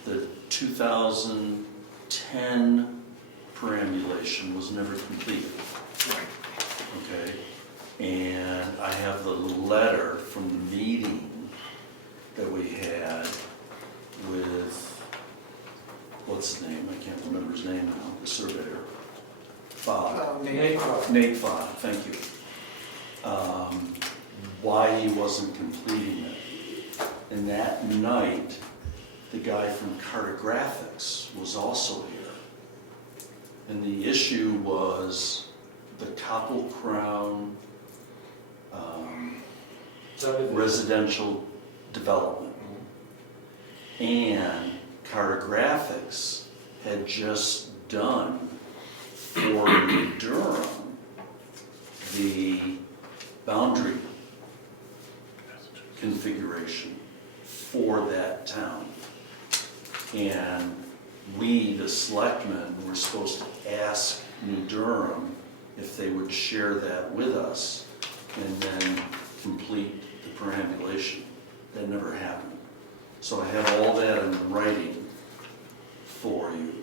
the 2010 perambulation was never completed. Okay, and I have the letter from the meeting that we had with, what's his name? I can't remember his name now, the surveyor. Bob. Nate. Nate Fogg, thank you. Why he wasn't completing it. And that night, the guy from Cartographics was also here. And the issue was the Copple Crown residential development. And Cartographics had just done for New Durham the boundary configuration for that town. And we, the selectmen, were supposed to ask New Durham if they would share that with us and then complete the perambulation. That never happened. So I have all that in writing for you,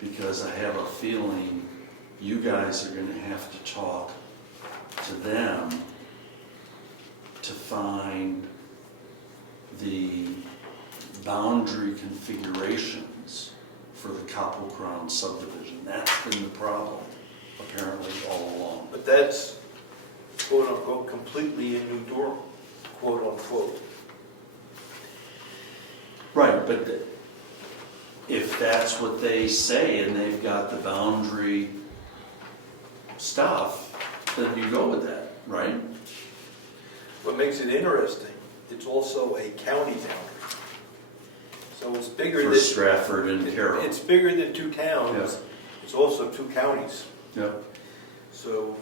because I have a feeling you guys are gonna have to talk to them to find the boundary configurations for the Copple Crown subdivision. That's been the problem, apparently, all along. But that's quote unquote completely in New Durham, quote unquote. Right, but if that's what they say and they've got the boundary stuff, then you go with that, right? What makes it interesting, it's also a county boundary. So it's bigger For than. Stratford and Carroll. It's bigger than 2 towns. Yeah. It's also 2 counties. Yep. So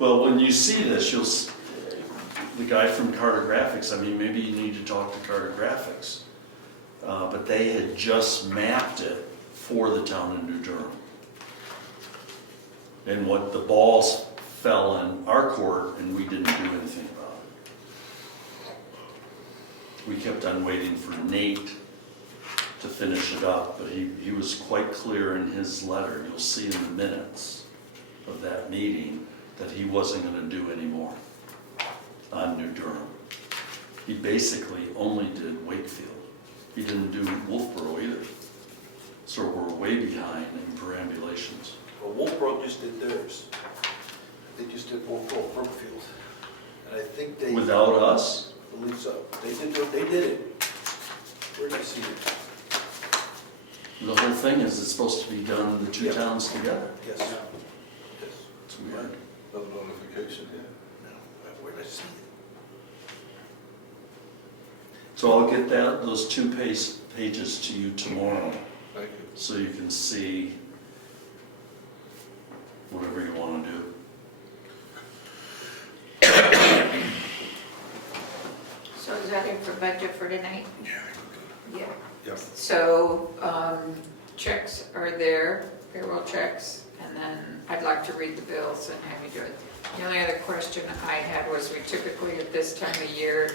Well, when you see this, the guy from Cartographics, I mean, maybe you need to talk to Cartographics. But they had just mapped it for the town of New Durham. And what the balls fell in our court and we didn't do anything about it. We kept on waiting for Nate to finish it up, but he was quite clear in his letter, you'll see in the minutes of that meeting, that he wasn't gonna do any more on New Durham. He basically only did Wakefield. He didn't do Wolfboro either. So we're way behind in perambulations. well, Wolfboro just did theirs. They just did Wolfboro, Brookfield. And I think they. Without us? I believe so. They did it. Where do you see it? The whole thing is it's supposed to be done, the two Yeah. towns together. Yes. Yes. It's weird. Another notification, yeah. No, where did I see it? So I'll get those two pages to you tomorrow, Thank you. so you can see whatever you want to do. So is that it for budget for tonight? Yeah. Yep. So, checks are there, payroll checks, and then I'd like to read the bills and have you do it. The only other question I had was, we typically at this time of year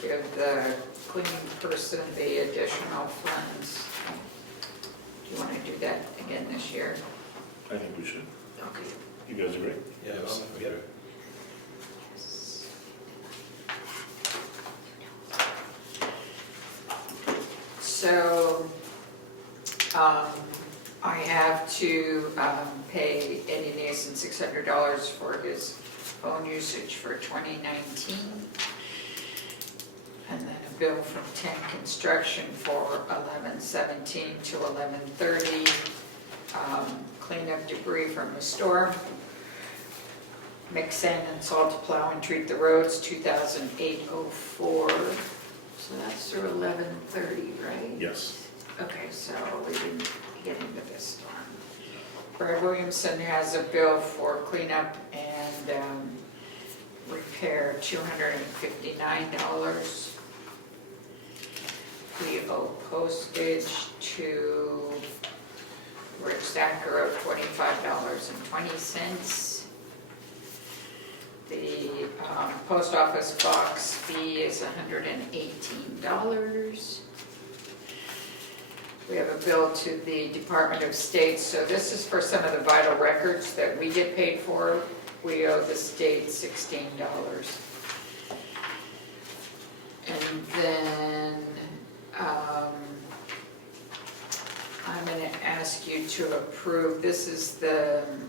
give the cleaning person the additional funds. Do you want to do that again this year? I think we should. Okay. You guys agree? Yes. Yep. Okay. So, I have to pay Eddie Nason $600 for his phone usage for 2019. And then a bill from 10 Construction for 11/17 to 11/30. Clean up debris from the storm. Mix sand and salt to plow and treat the roads, 2008-04. So that's through 11/30, right? Yes. Okay, so we didn't get into this storm. Brad Williamson has a bill for cleanup and repair, $259. We owe postage to Rich Zacher of $25.20. The post office box fee is $118. We have a bill to the Department of State, so this is for some of the vital records that we get paid for. We owe the state $16. And then I'm going to ask you to approve, this is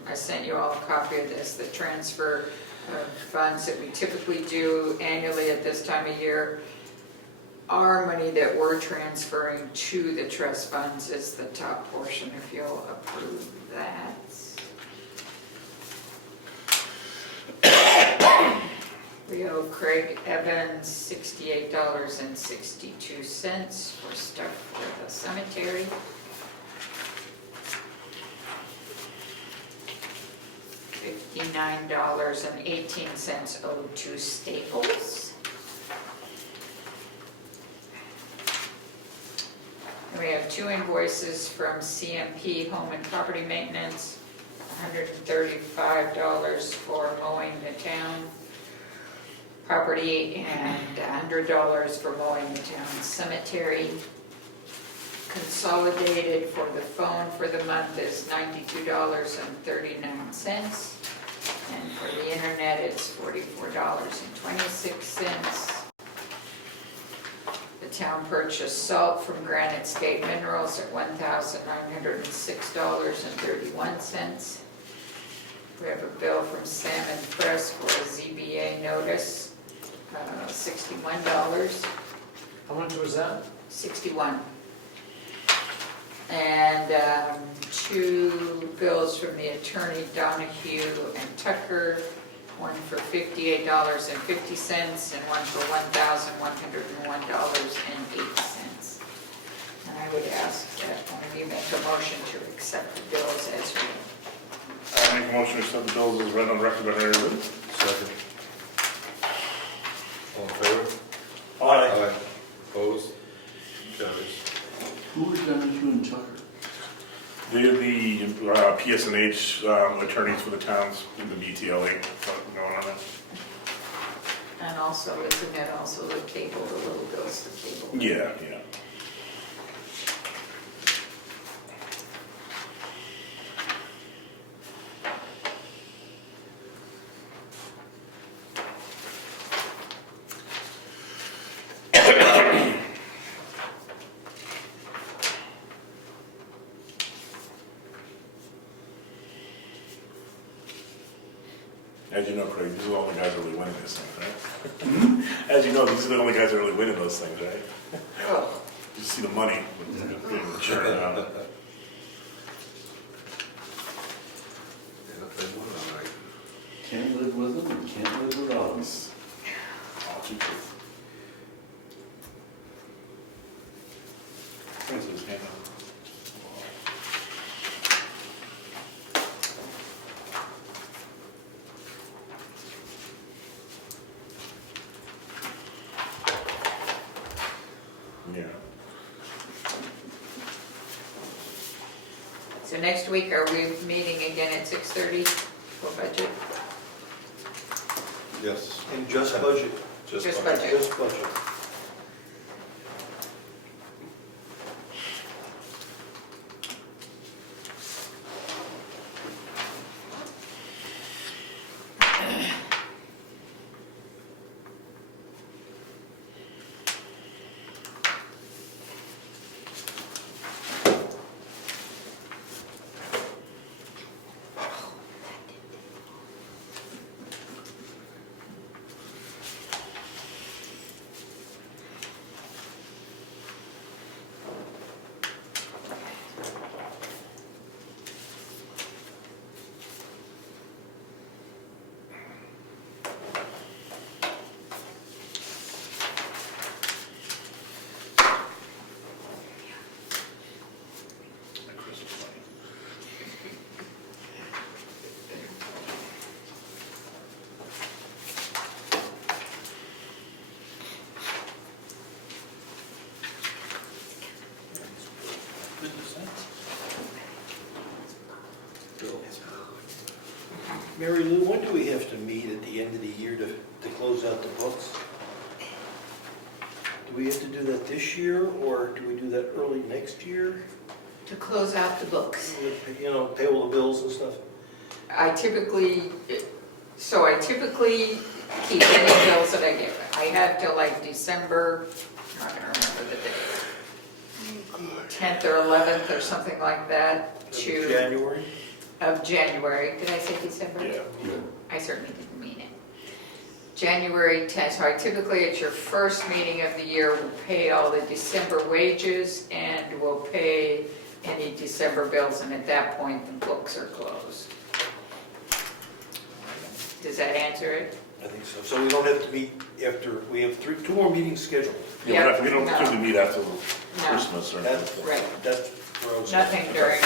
I sent you all a copy of this, the transfer of funds that we typically do annually at this time of year. Our money that we're transferring to the trust funds is the top portion, if you'll approve that. We owe Craig Evans $68.62 for stuff for the cemetery. $59.18 owed to Staples. And we have 2 invoices from CMP Home and Property Maintenance, $135 for mowing the town property and $100 for mowing the town cemetery. Consolidated for the phone for the month is $92.39. And for the internet, it's $44.26. The town purchased salt from Granite State Minerals at $1,906.31. We have a bill from Salmon Press for a ZBA notice, $61. How much was that? 61. And 2 bills from the attorney Donahue and Tucker, one for $58.50 and one for $1,101.08. And I would ask that one of you make a motion to accept the bills as read. I make a motion to accept the bills as read on record by Mary Lou. Second. All in favor? Aye. Opposed? Carries. Who is Donahue and Tucker? They're the PSNH attorneys for the towns in the BTLA going on there. And also, isn't it also the cable, the little bills, the cable? Yeah. As you know, Craig, these are all the guys really winning this thing, right? As you know, these are the only guys that are really winning those things, right? Oh, You see the money, sure, Yeah, they would, all right. Can't live with them and can't live without them. all too true. Francis, hand out. Yeah. So next week, are we meeting again at 6:30 for budget? Yes, And just budget, Just budget. just budget. My Christmas money. Mary Lou, when do we have to meet at the end of the year to close out the books? Do we have to do that this year, or do we do that early next year? To close out the books. You know, pay all the bills and stuff? I typically keep any bills that I get. I have till like December, I'm not gonna remember the date, 10th or 11th or something like that to, January? of January. Did I say December? Yeah. I certainly didn't mean it. January 10th, so I typically at your first meeting of the year will pay all the December wages and will pay any December bills, and at that point, the books are closed. Does that answer it? I think so. So we don't have to meet after, we have two more meetings scheduled. Yeah, Yeah, we don't no. typically meet after No. Christmas or. That's, Right. that's where I was. Nothing during